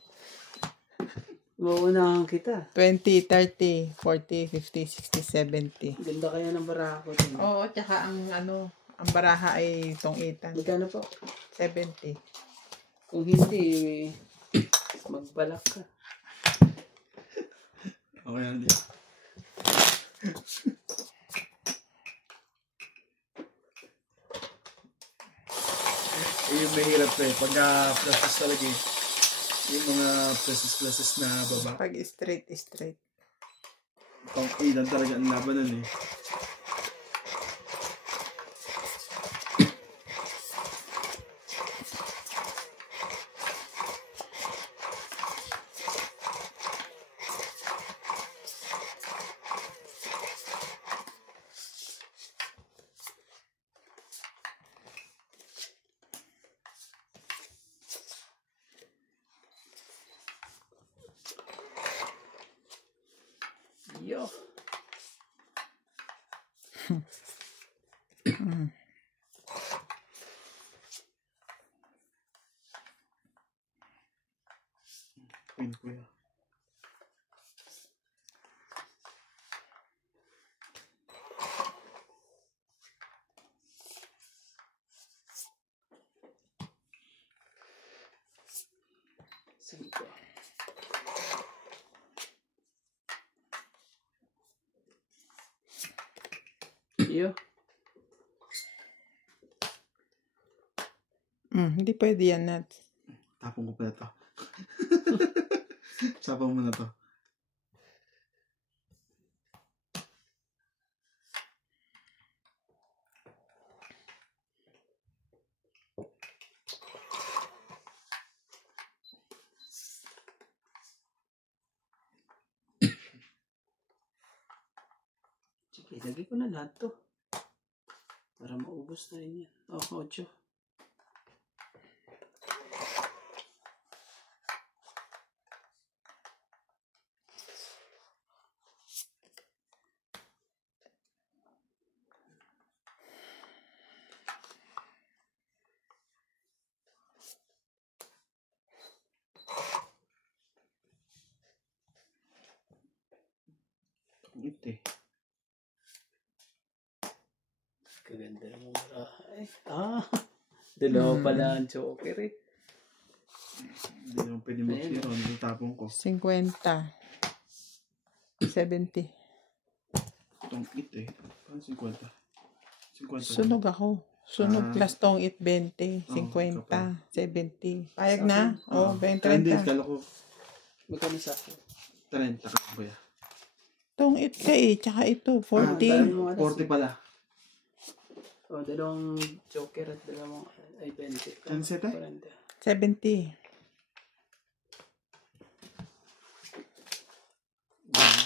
Uunahan kita. 20, 30, 40, 50, 60, 70. Ganda kaya ng baraha ko dun. Oo, tsaka ang baraha ay tungitan. Magkano po? 70. Kung hindi, magbalak ka. Okay lang din. Yung mahirap eh. Pagka process talaga eh. Yung mga process na baba. Pag straight. Pang ilan talaga ang labanan eh. Yo. Queen kuya. Cinco. Yo. Hindi pwede yan, Nat. Tapong ko pala to. Sapang mo na to. Sige, lagay ko na lahat to. Para maubos na rin yan. Oh, 8. Ito eh. Kaganda ng baraha eh. Dalawa pala ang joker eh. Hindi naman pwede mag-zero. Ano yung tapong ko? 50. 70. Itong it eh. Parang 50. 50. Sunog ako. Sunog Ah. plus tong it 20, 50, 70. Payag na? Oo, 20, Hindi, 30. kala ko Magkano sa akin? 30 ka ba yan? Tong it ka eh, tsaka ito, 40. 40 pala. O, dalawang joker at dalawang ay 20. Ano siya tayo? 40. 70.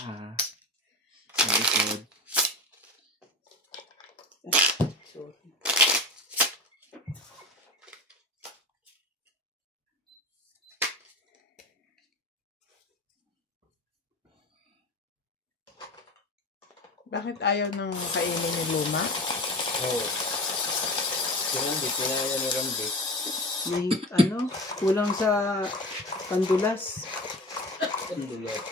Ah. Sa likod. Sorry. Bakit ayaw nang kainin yung luma? Oo. Si Randy, kinaya ni Randy. May kulang sa kandulas. Ang dulat.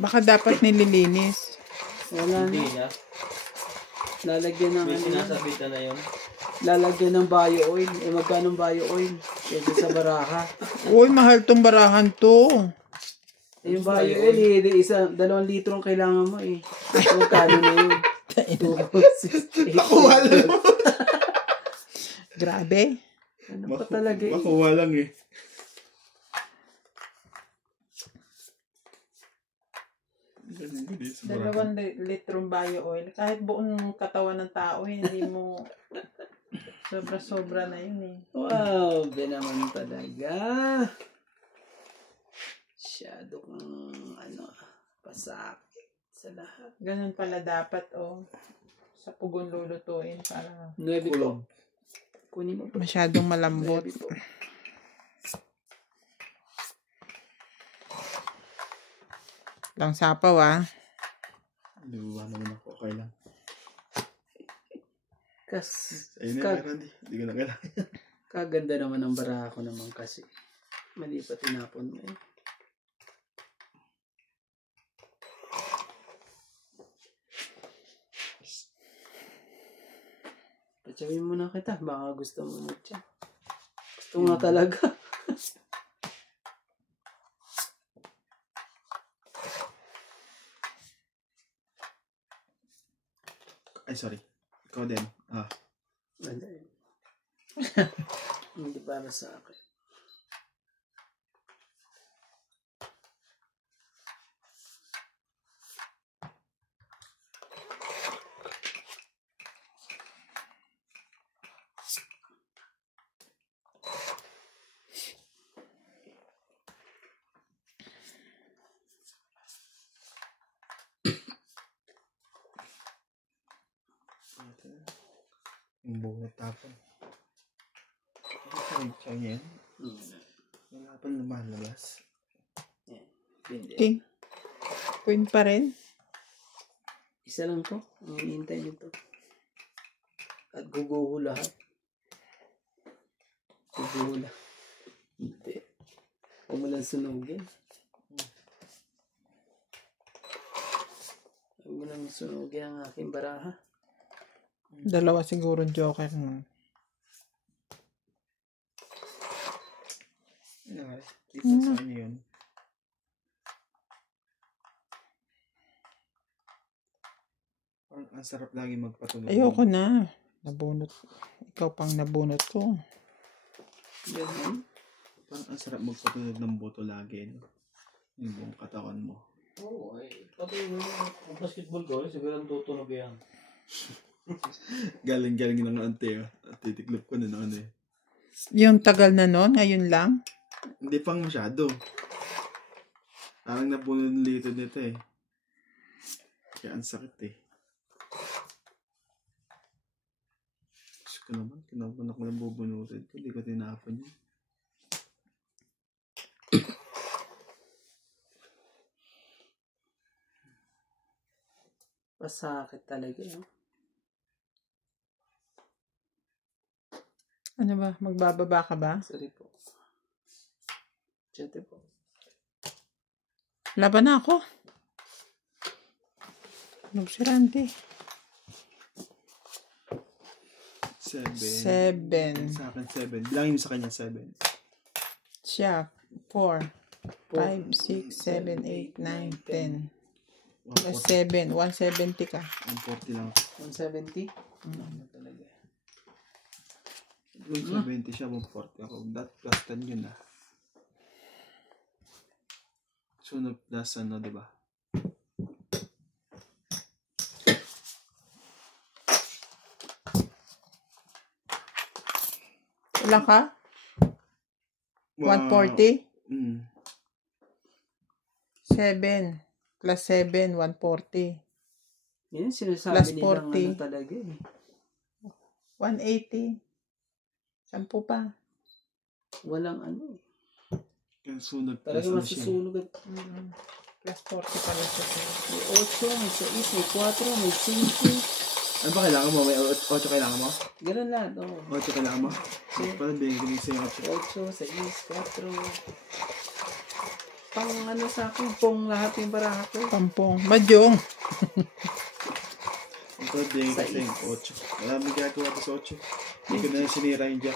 Baka dapat nililinis. Wala Hindi na. na. Lalagyan ng May sinasabitan na yun. lalagyan ng bio oil. Eh, magkano bio oil? Kaya sa baraha. Uy, mahal tong barahan to. Eh, yung bio oil, eh, 2 litro ang kailangan mo eh. Magkano na yun? 2.68. Makuha lang. Grabe. Ano pa talaga eh. Makuha lang eh. Dalawang litrong bio oil. Kahit buong katawan ng tao, hindi mo sobra-sobra na yun eh. Wow, ba naman talaga. Masyado kang pasakit sa lahat. Ganun pala dapat, sa pugon lulutuin para 9 po. Kunin mo pa. masyadong malambot. 9 po. Lang sapaw Hindi mo ba naman ako okay lang. Ayun na Kag- meron di. Hindi ko na kailangan. Kaganda naman ang baraha ko naman kasi. Mali pa tinapon mo eh. Patsawin mo na kita. Baka gusto mo magtya. Gusto nga talaga. Ay, sorry. Ikaw din. Wala eh. Hindi para sa akin. Yung buhat tapon. Ano siya niya yan? Wala pa lumalabas. Hindi. King. Queen pa rin. Isa lang to. Ang hinihintay nito. At guguho lahat. Guguho lahat. Hindi. Huwag mo lang sunugin. Huwag mo lang sunugin ang aking baraha. Dalawa siguro joker mo. Dito sa inyo yun. Parang ang sarap lagi magpatunog. Ayoko na. Nabunot. Ikaw pang nabunot ko. Ganun. Parang ang sarap magpatunog ng buto lagi. No? Yung buong katawan mo. Oo, pati yung basketball ko, siguro ang tutunog yan. Galing-galing ng ante. Titiklop ko na ano eh. Yung tagal na nun, ngayon lang. Hindi pang masyado. Parang napuno ng litod nito eh. Kaya ang sakit eh. Diyos ko naman, kinabunan ako ng bubunutin ko. Hindi ko tinapon yun. Pasakit talaga yun. Ano ba? Magbababa ka ba? Sorry po. Chete po. Laban na ako. Nagsirante. 7. Sa akin 7. Bilangin mo sa kanya 7. Siya, 4, 5, 6, 7, 8, 9, 10. Plus 7. 170 ka. 140 lang. 170? Ano talaga? 170 siya, 140 ako. That plus 10 yun ah. Sunod plus ano, di ba? Ilan ka? 140? 7. Plus 7, 140. Yan sinasabi Plus nilang 40. ano talaga eh. 180. 10 pa. Walang ano eh. Yung sunod plus Talaga ano siya. masusunog at Plus 40 pa rin siya. may 8, may 6, may 4, may 5. Ano ba kailangan mo? May 8 kailangan mo? Ganun lahat, oo. 8 kailangan mo? Parang binigay sa'yo 8. 8, 6, 4. Pang ano sa akin, pong lahat yung baraha ko. Pampong. Madyong. Ito binigay sa'yo 8. Wala may gagawa ko sa 8. Hindi ko na sinira yung jack.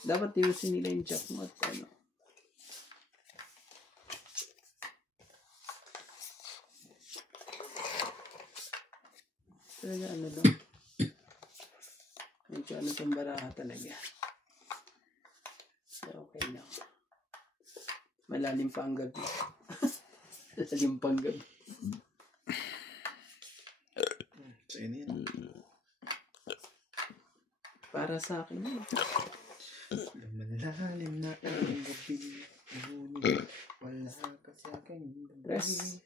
Dapat di mo sinila yung jack mo at ano. Talaga ano lang. Medyo ano itong baraha talaga. So, okay lang. Malalim pa ang gabi. Malalim pa ang gabi. So, yun yan. Para sa akin yun. Lumalalim na ang gabi. Ngunit wala ka sa akin. Press.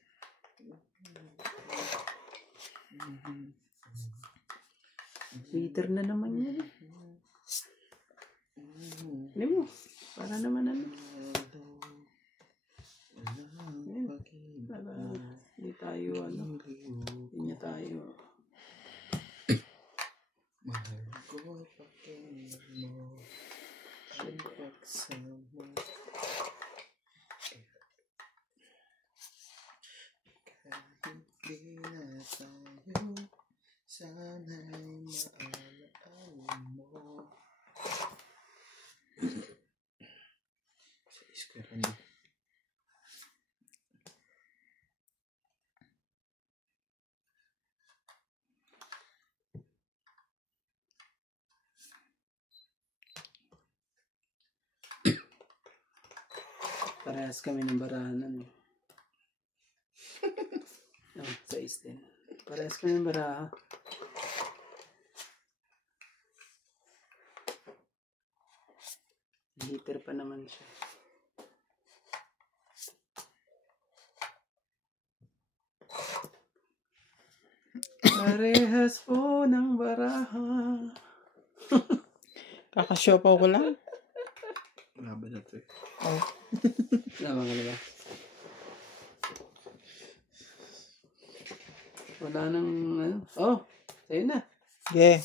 Later na naman yan. Ano mo? Para naman ano. Yan. Para hindi tayo ano. Hindi niya tayo. Mahal ko pakinig mo. Ang pagsama. Kahit di na tayo, sana'y maalaala mo. Sa square ano? Parehas kami ng barahan ano. Oh, 6 din. Parehas kami ng baraha. Heater pa naman siya. Parehas po ng baraha. Kakasyopaw ko lang. Wala ba na ito eh? Oh. Tama ka na ba? Wala nang ano. Oh, sa'yo na. Yeah.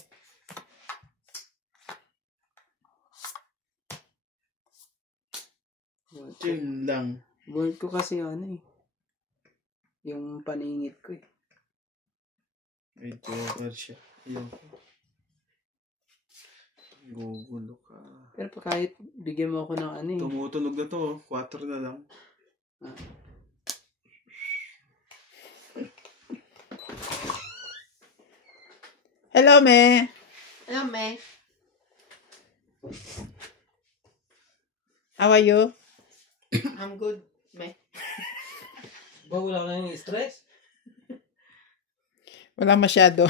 Yun lang. Board ko kasi ano eh. Yung paningit ko eh. May joker siya. Ayoko. Gugulo ka. Pero pa kahit bigyan mo ako ng ano eh. Tumutunog na to. 4 na lang. Ah. Hello, me. Hello, May. How are you? I'm good, May. Ba wala ka nang stress? Wala masyado.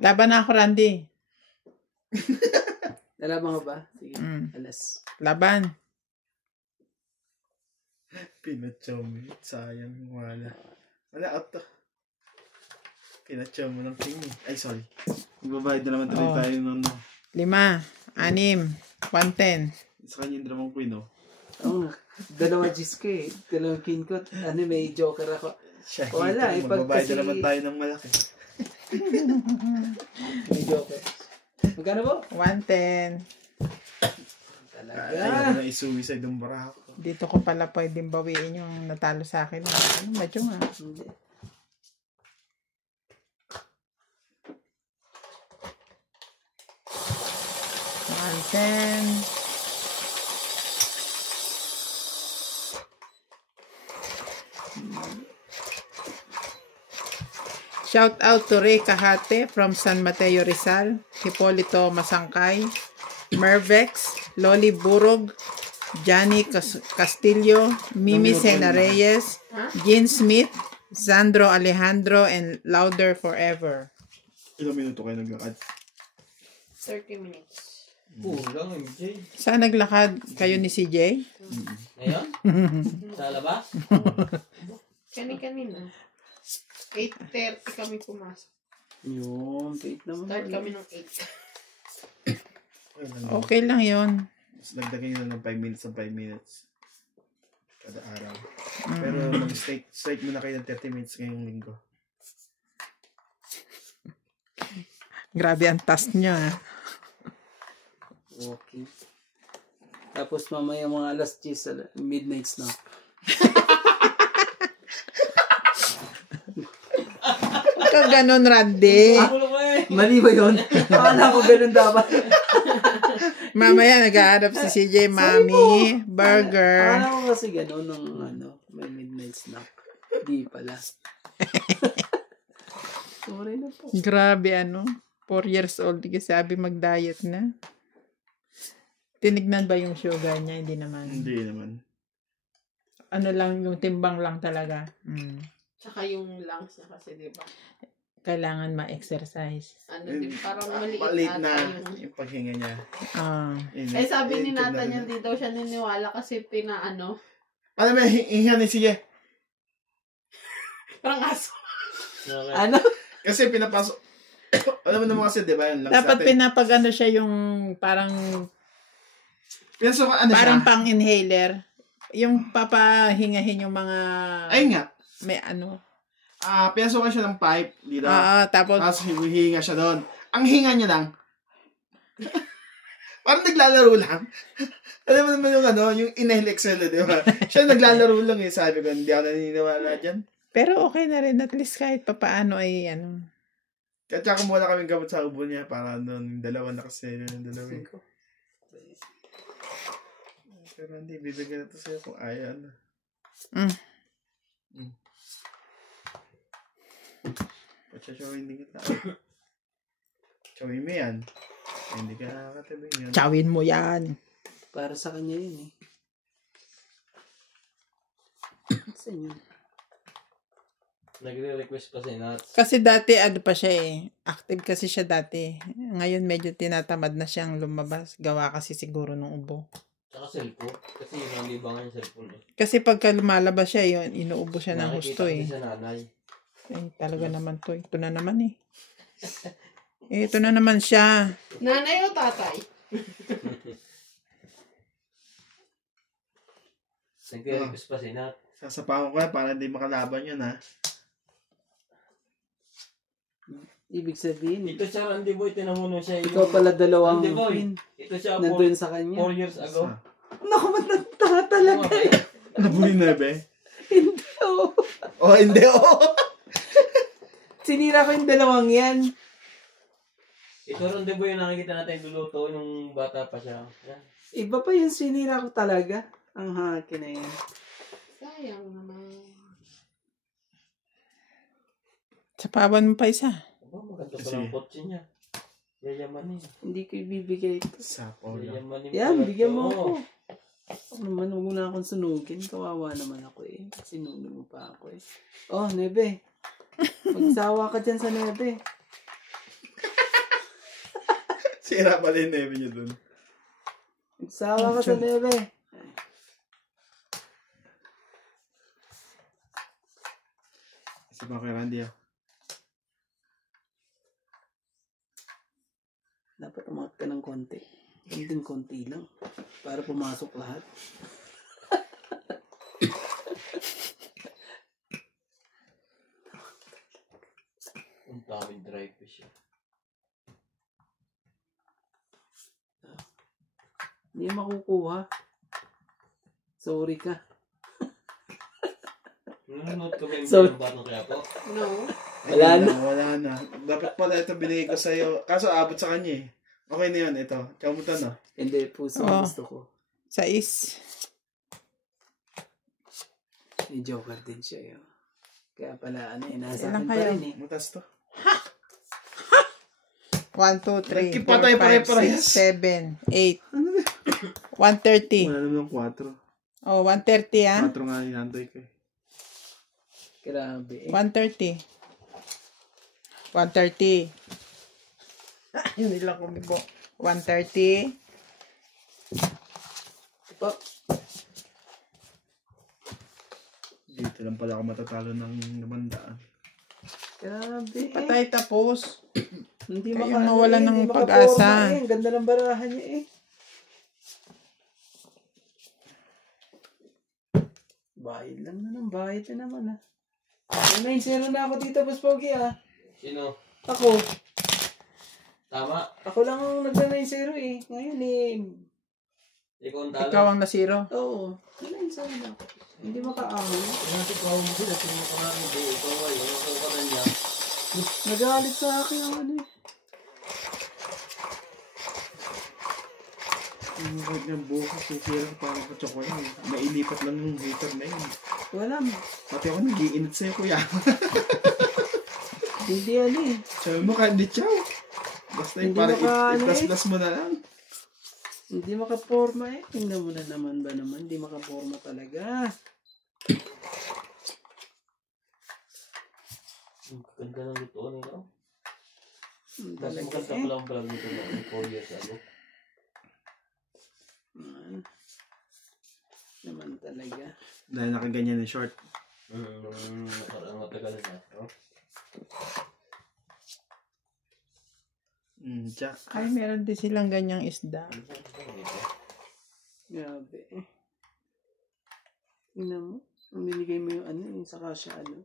Laban na ako, Randy. Nalaman ka ba? Sige. Mm. Laban. Pinatsaw mo. Sayang. Wala. Wala out to. Pinatsaw mo ng king eh. Ay, sorry. Magbabayad na naman tuloy tayo ng 5, 6, 110. sa kanya yung dramang queen, oh. Oo nga. Dalawa G's ko eh. Dalawang king ko. Ano, may joker ako. Siya, Wala, hito. eh, pag Magbabayad kasi- na naman tayo ng malaki. May joker. Magkano po? 110. Talaga. Ayaw na isuicide ng baraha ko. Dito ko pala pwedeng bawiin yung natalo sa akin. Ano, medyo nga. Hindi. $110. Shout out to Ray Cajate from San Mateo Rizal, Hipolito Masangkay, Mervex, Loli Burog, Johnny Castillo, Mimi Sena Reyes, Jean Smith, Sandro Alejandro, and Louder Forever. Ilang minuto kayo naglakad? 30 minutes. Kulang, MJ. Saan naglakad kayo ni CJ? Ngayon? Sa labas? Kanina. 8:30 kami pumasok. Yun, bait naman. Start kami ng 8. Okay lang yon. Mas nagdagay nyo ng 5 minutes ng 5 minutes. Kada araw. Pero mag-straight muna kayo ng 30 minutes ngayong linggo. Grabe ang task nyo, ha? Okay. Tapos mamaya mga alas 10, midnight snack. Ikaw ganun, Randy. Mali ba yun? Akala ko ganun dapat. Mamaya nag-aarap si CJ, Mami, burger. Akala ko kasi ganun ng may midnight snack. Di pala. Sorry na po. Grabe, 4 years old, sabi mag-diet na. Tinignan ba yung sugar niya? Hindi naman. Hindi naman. Ano lang, yung timbang lang talaga. Tsaka yung lungs niya kasi, di ba? Kailangan ma-exercise. Din, parang maliit Maliit ata na yung... yung paghinga niya. sabi ni Nata niya, di daw siya niniwala kasi Alam mo, hinga ni sige. Parang aso. Okay. Ano? Kasi pinapasok. Alam mo naman kasi, di ba, yung lungs Dapat natin. pinapagano siya yung parang Pinasok parang siya? pang inhaler. Yung papahingahin yung mga Ay nga. may Pinasukan siya ng pipe dito. tapos Tapos hihinga siya doon. Ang hinga niya lang. Parang naglalaro lang. Alam mo naman yung inhale exhale, di ba? Siya naglalaro lang eh. Sabi ko, hindi ako naniniwala dyan. pero okay na rin at least kahit papaano ay Kaya tsaka muna kaming gamot sa ubo niya para yung dalawa na kasi yung dalawa. Pero hindi, bibigyan na to sa'yo kung ayaw na. Patsashowin din kita. Chowin mo yan. Hindi ka nakakatabing yan. Chawin mo yan. Para sa kanya yun eh. Saan yun? Nagre-request pa si Nats. Kasi dati pa siya active kasi siya dati. Ngayon medyo tinatamad na siyang lumabas. Gawa kasi siguro ng ubo. Tsaka cellphone. Kasi yun ang libangan yung cellphone eh. Kasi pagka lumalabas siya, yun, inuubo siya ng Nakikita husto kasi sa nanay. Talaga naman to. Ito na naman ito na naman siya. Nanay o tatay? Nagre-request pa si Nats. Sasapahan ko ka para hindi makalaban yun, ha? Ibig sabihin, Ito siya, Randy Boy, tinamuno siya. ikaw pala dalawang Randy Boy, pin. ito siya Nandun sa kanya. 4 years ago. Naku, matanda talaga eh. Nabuhin na, be? Hindi oh. Oh, hindi, oh! Sinira ko yung dalawang yan. Ito, Randy Boy, yung nakikita natin luluto yung bata pa siya. Yan. Iba pa yung sinira ko talaga. Ang haki na yan. Sayang naman. Sapawan mo pa isa. Aba, maganda pa lang kotse niya. Yayamanin. Hindi ko ibibigay ito. Sapo lang. Yayamanin Yan, pala bigyan mo to. ako. Ako naman, huwag mo na akong sunugin. Kawawa naman ako eh. Sinunog mo pa ako eh. Oh, Nebe. Magsawa ka dyan sa Nebe. Sira pala yung neve niya dun. Magsawa ka sa Nebe. Kasi ba kay Randy, ah? Dapat umangat ka ng konti. Konting-konti lang. Para pumasok lahat. Ang daming dry fish. Hindi makukuha. Sorry ka. Nanonood ka ba yung So- Batang Quiapo? No. Wala Ay, na. Wala na. Dapat pala ito binigay ko sa'yo. Kaso abot sa kanya eh. Okay na yun, ito. Tsaka mo na. Hindi, puso Oh. gusto ko. Sais. May joker din siya. Yun. Kaya pala, nasa Ilan akin pa kayo? rin eh. Matas to. 1, 2, 3, Nagkipa 4, tayo 5, pare-parehas. 6, 7, 8. 130. Wala naman ng 4. Oh, 130 ah. 4 nga inantoy ko eh. Grabe eh. 130. 130. Yun nila kumibo. 130. Ito. Dito lang pala ako matatalo ng 500. Grabe eh. Patay tapos. Hindi Kayo maka, nawalan ng hindi pag-asa. makaporma eh. Ang ganda ng barahan niya eh. Bayad lang na ng bayad na naman ah. May 9-0 na ako dito, Boss Pogi ah. Sino? Ako. Tama. Ako lang ang nagna-9-0 eh. Ngayon eh. Ikaw ang talo. Ikaw ang nasiro. Oo. 9-0 na ako. Hindi makaahon. Natin ko mo sila. Sino ko nga hindi. Ikaw ay. Ano ka na niya? Nagalit sa akin ang ano eh. Yung kahit ng bukas, sisira ko parang pa-chocolate. Nailipat lang yung hater na yun. Wala. Pati ako nag-iinit sa'yo, kuya. Hindi ano eh. Sabi mo, candy chow. Basta yung Hindi parang ano i-plus mo na lang. Hindi makaporma eh. Tingnan mo na naman ba naman. Hindi makaporma talaga. Ang ganda ng lutoan eh. No? Mas Talaga maganda eh. ko lang pala nito na 4 years ago. Naman talaga. Dahil nakaganyan yung short. Nung nakarang matagal na. No? Jack. Ay, meron din silang ganyang isda. Grabe eh. Tingnan mo. Ang binigay mo yung ano yung saka siya ano.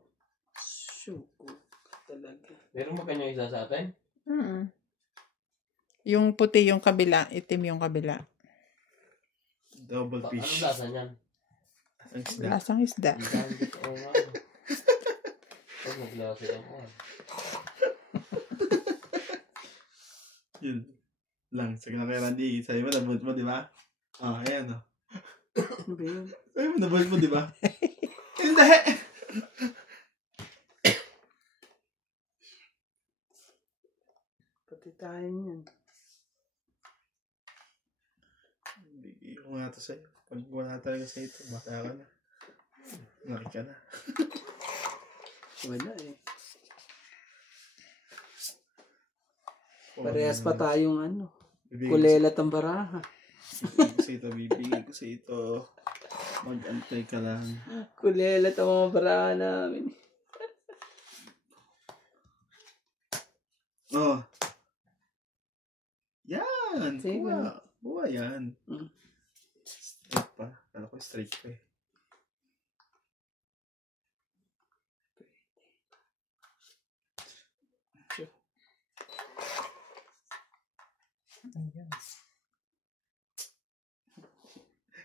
Syuko. Talaga. Meron mo kanya isa sa atin? Yung puti yung kabila, itim yung kabila. Double Anong fish. lasa niyan? Ang isda. Lasang isda. Ang dami ko nga. Pag maglasa yung kuhan. Yun. Lang. Sige na kay Randy. Sabi mo, nabot mo, di ba? Ah, ayan o. Ano ba yun? Sabi mo, nabot mo, di ba? Hindi! Pati tayo niyan. Bigay ko nga ito sa'yo. Pag wala talaga sa ito, baka ka na. Laki ka na. Wala eh. Parehas pa tayong ano. Kulelat ang baraha. Bibigay ko sa ito. Mag-antay ka lang. Kulelat ang mga baraha namin. Oh. Yan! Sige. Buwa. Buwa yan. Straight pa. Kala ko straight pa eh.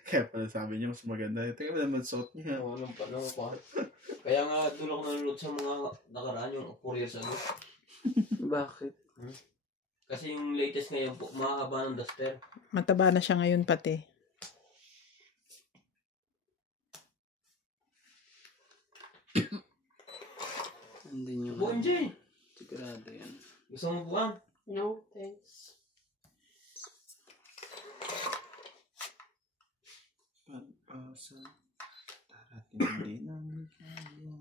Kaya pala sabi niya, mas maganda. Tingnan mo naman suot niya. Walang pa lang pa. Kaya nga tulong ko nanonood sa mga nakaraan yung 4 years ago. Bakit? Kasi yung latest ngayon po, mahaba ng duster. Mataba na siya ngayon pati. Andun yung Buwan dyan. sigurado yan. Gusto mo buwan? No, thanks. Pag-asa. Darating din ang kaya.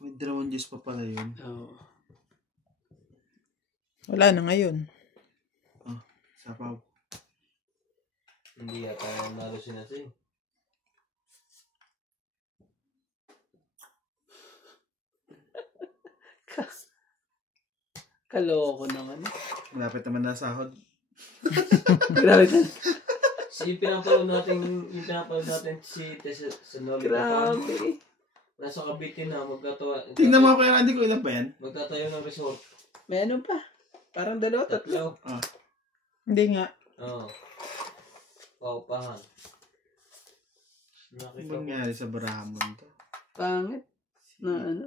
May dragon juice pa pala yun. Oo. Wala na ngayon. Sapaw. Hindi yata nalo si Nasing. Kaloko naman. Malapit naman na sahod. Grabe na. Yung pinapanood natin si Tess sa Nolly. Grabe. Nasa Cavite na, Tingnan mo kaya Randy ko ilan pa yan. magtatayo ng resort. May ano pa? Parang dalawa, tatlo. Tatlo. Hindi nga. Oo. Paupahan. Nakita Ano ko. nangyari sa Baramon to? Pangit. Na ano?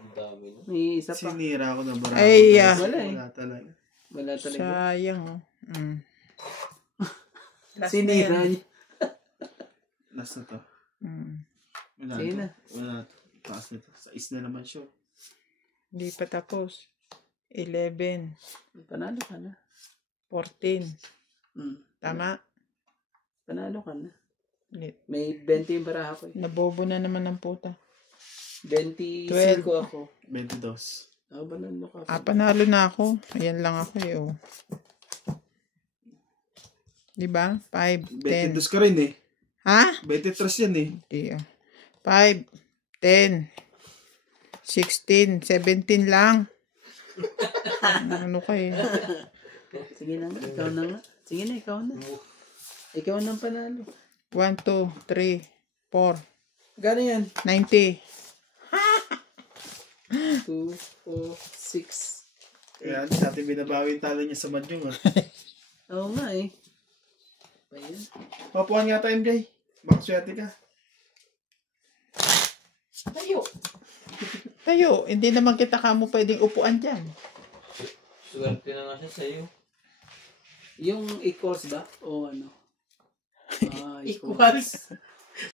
Ang dami no. May isa pa. Sinira ako ng Baramon. Ay, Wala eh. Wala talaga. Wala talaga. Sayang oh. Last na Sinira yan. niya. Last na to. Wala Sige na. Wala. Taas nito. Sa is na naman siya. Hindi pa tapos. 11, Panalo ka na. 14. Tama? Panalo ka na. Hindi. May 20 yung baraha ko eh. Nabobo na naman ng puta. 25 ako. 22. Banalo ka. Panalo na ako. Ayan lang ako eh. Oh. Diba? 5, 10. 22 ka rin eh. Ha? 23 yan eh. Hindi. 5, 10, 16, 17 lang. Ano kayo? Sige na nga. Ikaw na nga. Sige na, ikaw na. Ikaw na ang panalo. 1, 2, 3, 4, Gano'n yan? 90. 2, 4, 6. Kaya natin binabawi yung talo niya sa Madyong ah. Oo nga eh. Ayan. Papuan nga tayo MJ. Baka swerte ka. Tayo, hindi naman kita kamo pwedeng upuan dyan. Swerte na nga siya sa'yo. Yung equals ba? O ano? Equals.